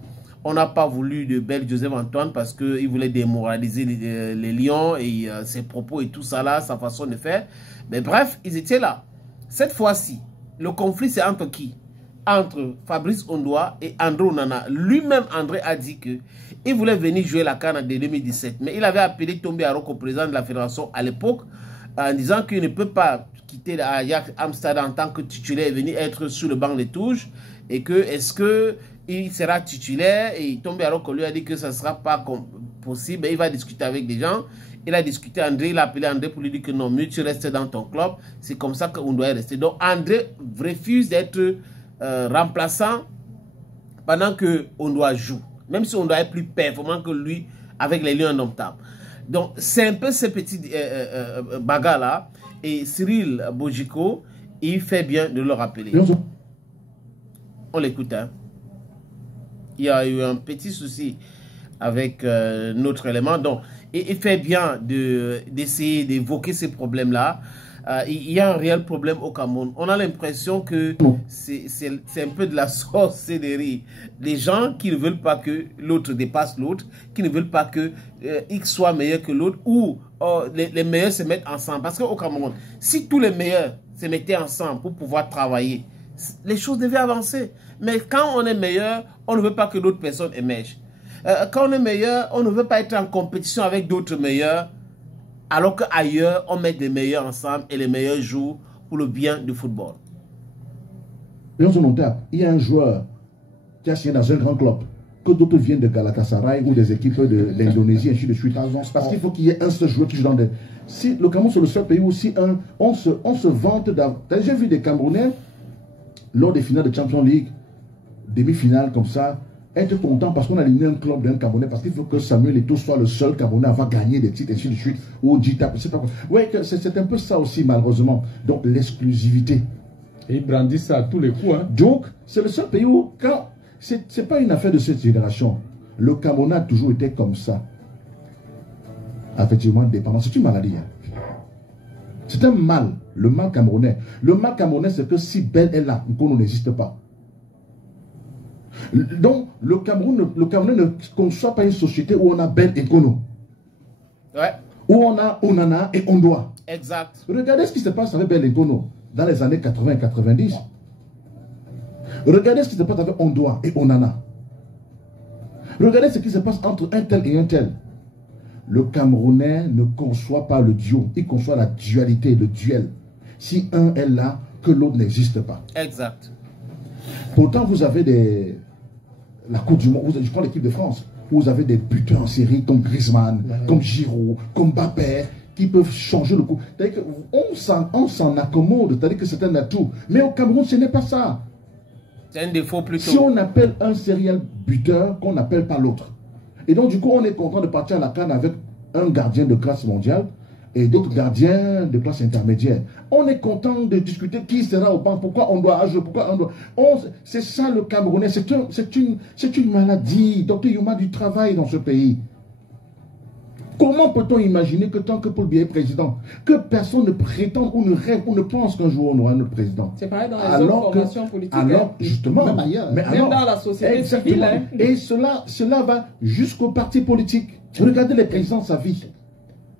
on n'a pas voulu de Bell Joseph-Antoine parce qu'il voulait démoraliser les Lions et ses propos et tout ça là, sa façon de faire. Mais bref, ils étaient là. Cette fois-ci, le conflit c'est entre qui? Entre Fabrice Ondoa et André Onana. Lui-même, André a dit qu'il voulait venir jouer la CAN en 2017. Mais il avait appelé Tombi Aroko, président de la fédération à l'époque, en disant qu'il ne peut pas quitter l'Ajax Amsterdam en tant que titulaire et venir être sur le banc des touches. Et que, est-ce qu'il sera titulaire? Et Tombi Aroko lui a dit que ça ne sera pas possible. Et il va discuter avec des gens. Il a discuté André, il a appelé André pour lui dire que non, mieux tu restes dans ton club. C'est comme ça qu'on doit rester. Donc André refuse d'être remplaçant pendant qu'on doit jouer, même si on doit être plus performant que lui avec les Lions indomptables. Donc c'est un peu ces petits bagarres là, et Cyril Bojiko, il fait bien de le rappeler. On l'écoute, hein. Il y a eu un petit souci avec notre élément, donc il fait bien d'essayer d'évoquer ces problèmes là. Il y a un réel problème au Cameroun. On a l'impression que c'est un peu de la sorcellerie. Les gens qui ne veulent pas que l'autre dépasse l'autre, qui ne veulent pas que X soit meilleur que l'autre, ou les meilleurs se mettent ensemble. Parce qu'au Cameroun, si tous les meilleurs se mettaient ensemble pour pouvoir travailler, les choses devaient avancer. Mais quand on est meilleur, on ne veut pas que d'autres personnes émergent. Quand on est meilleur, on ne veut pas être en compétition avec d'autres meilleurs, alors qu'ailleurs, on met des meilleurs ensemble et les meilleurs jouent pour le bien du football. Il y a un joueur qui a signé dans un grand club, que d'autres viennent de Galatasaray ou des équipes de l'Indonésie, ainsi de suite. Parce qu'il faut qu'il y ait un seul joueur qui joue dans des... Si le Cameroun, c'est le seul pays où aussi on se vante d'avoir... J'ai vu des Camerounais, lors des finales de Champions League, demi-finale comme ça, être content parce qu'on a éliminé un club d'un Camerounais, parce qu'il faut que Samuel Eto'o soit le seul Camerounais à avoir gagné des titres, ainsi de suite, ou Djita, c'est pas quoi. Ouais, c'est un peu ça aussi, malheureusement. Donc, l'exclusivité. Et ils brandissent ça à tous les coups. Hein. Donc, c'est le seul pays où, quand c'est pas une affaire de cette génération, le Cameroun a toujours été comme ça. Effectivement, dépendant. C'est une maladie. Hein. C'est un mal, le mal camerounais. Le mal camerounais, c'est que si Bell est là, Nkono n'existe pas. Donc, le Cameroun ne conçoit pas une société où on a Bell et Kono. Ouais. Où on a Onana et Ondoa. Exact. Regardez ce qui se passe avec Bell et Kono dans les années 80 et 90. Regardez ce qui se passe avec Ondoa et Onana. Regardez ce qui se passe entre un tel et un tel. Le Camerounais ne conçoit pas le duo. Il conçoit la dualité, le duel. Si un est là, que l'autre n'existe pas. Exact. Pourtant, vous avez la Coupe du Monde, je prends l'équipe de France, vous avez des buteurs en série comme Griezmann, comme Giroud, comme Mbappé, qui peuvent changer le coup. C'est-à-dire qu'on s'en accommode, c'est-à-dire que c'est un atout. Mais au Cameroun, ce n'est pas ça. C'est un défaut plutôt. Si on appelle un serial buteur, qu'on n'appelle pas l'autre. Et donc, du coup, on est content de partir à la CAN avec un gardien de classe mondiale et d'autres gardiens de classe intermédiaire. On est content de discuter qui sera au banc, pourquoi on doit jouer, pourquoi on doit... C'est ça le Camerounais, c'est une maladie. Docteur Youma, du travail dans ce pays. Comment peut-on imaginer que tant que Paul Biya est président, que personne ne prétend ou ne rêve ou ne pense qu'un jour on aura notre président? C'est pareil dans les autres formations politiques. Alors, justement, même ailleurs. Même dans la société civile. Hein. Et cela va jusqu'au parti politique. Regardez les présidents de sa vie.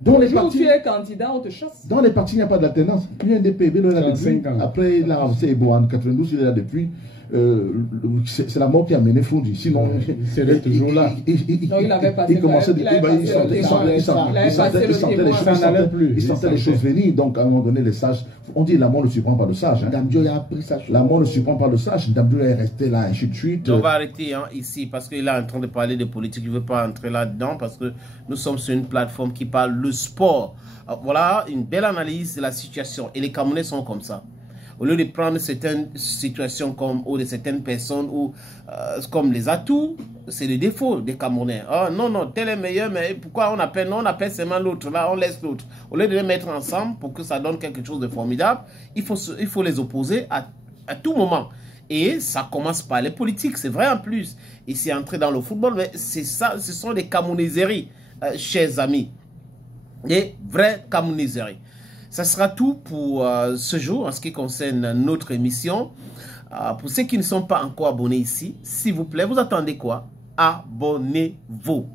Dans les partis, tu es candidat, on te chasse. Dans les partis, il n'y a pas d'alternance. Il y a un DPB, il est là depuis. Après, il a avancé en 92, il est là depuis. c'est la mort qui a mené Foundi. Sinon, il serait toujours là. Il avait passé il sentait les choses venir. Donc, à un moment donné, les sages, on dit la mort ne surprend pas le sage. Ndamdio a appris ça. La mort ne surprend pas le sage. Ndamdio est resté là, ainsi de suite. On va arrêter ici parce qu'il est en train de parler de politique. Je ne veux pas entrer là-dedans parce que nous sommes sur une plateforme qui parle le sport. Voilà une belle analyse de la situation. Et les Camerounais sont comme ça. Au lieu de prendre certaines situations ou de certaines personnes comme les atouts, c'est le défaut des Camerounais. Oh non, non, tel est meilleur, mais pourquoi on appelle seulement l'autre, là on laisse l'autre. Au lieu de les mettre ensemble pour que ça donne quelque chose de formidable, il faut les opposer à tout moment. Et ça commence par les politiques, c'est vrai en plus. Et c'est entré dans le football, mais c'est ça, ce sont des camounaiseries, chers amis. Des vraies camounaiseries. Ça sera tout pour ce jour en ce qui concerne notre émission. Pour ceux qui ne sont pas encore abonnés ici, s'il vous plaît, vous attendez quoi? Abonnez-vous.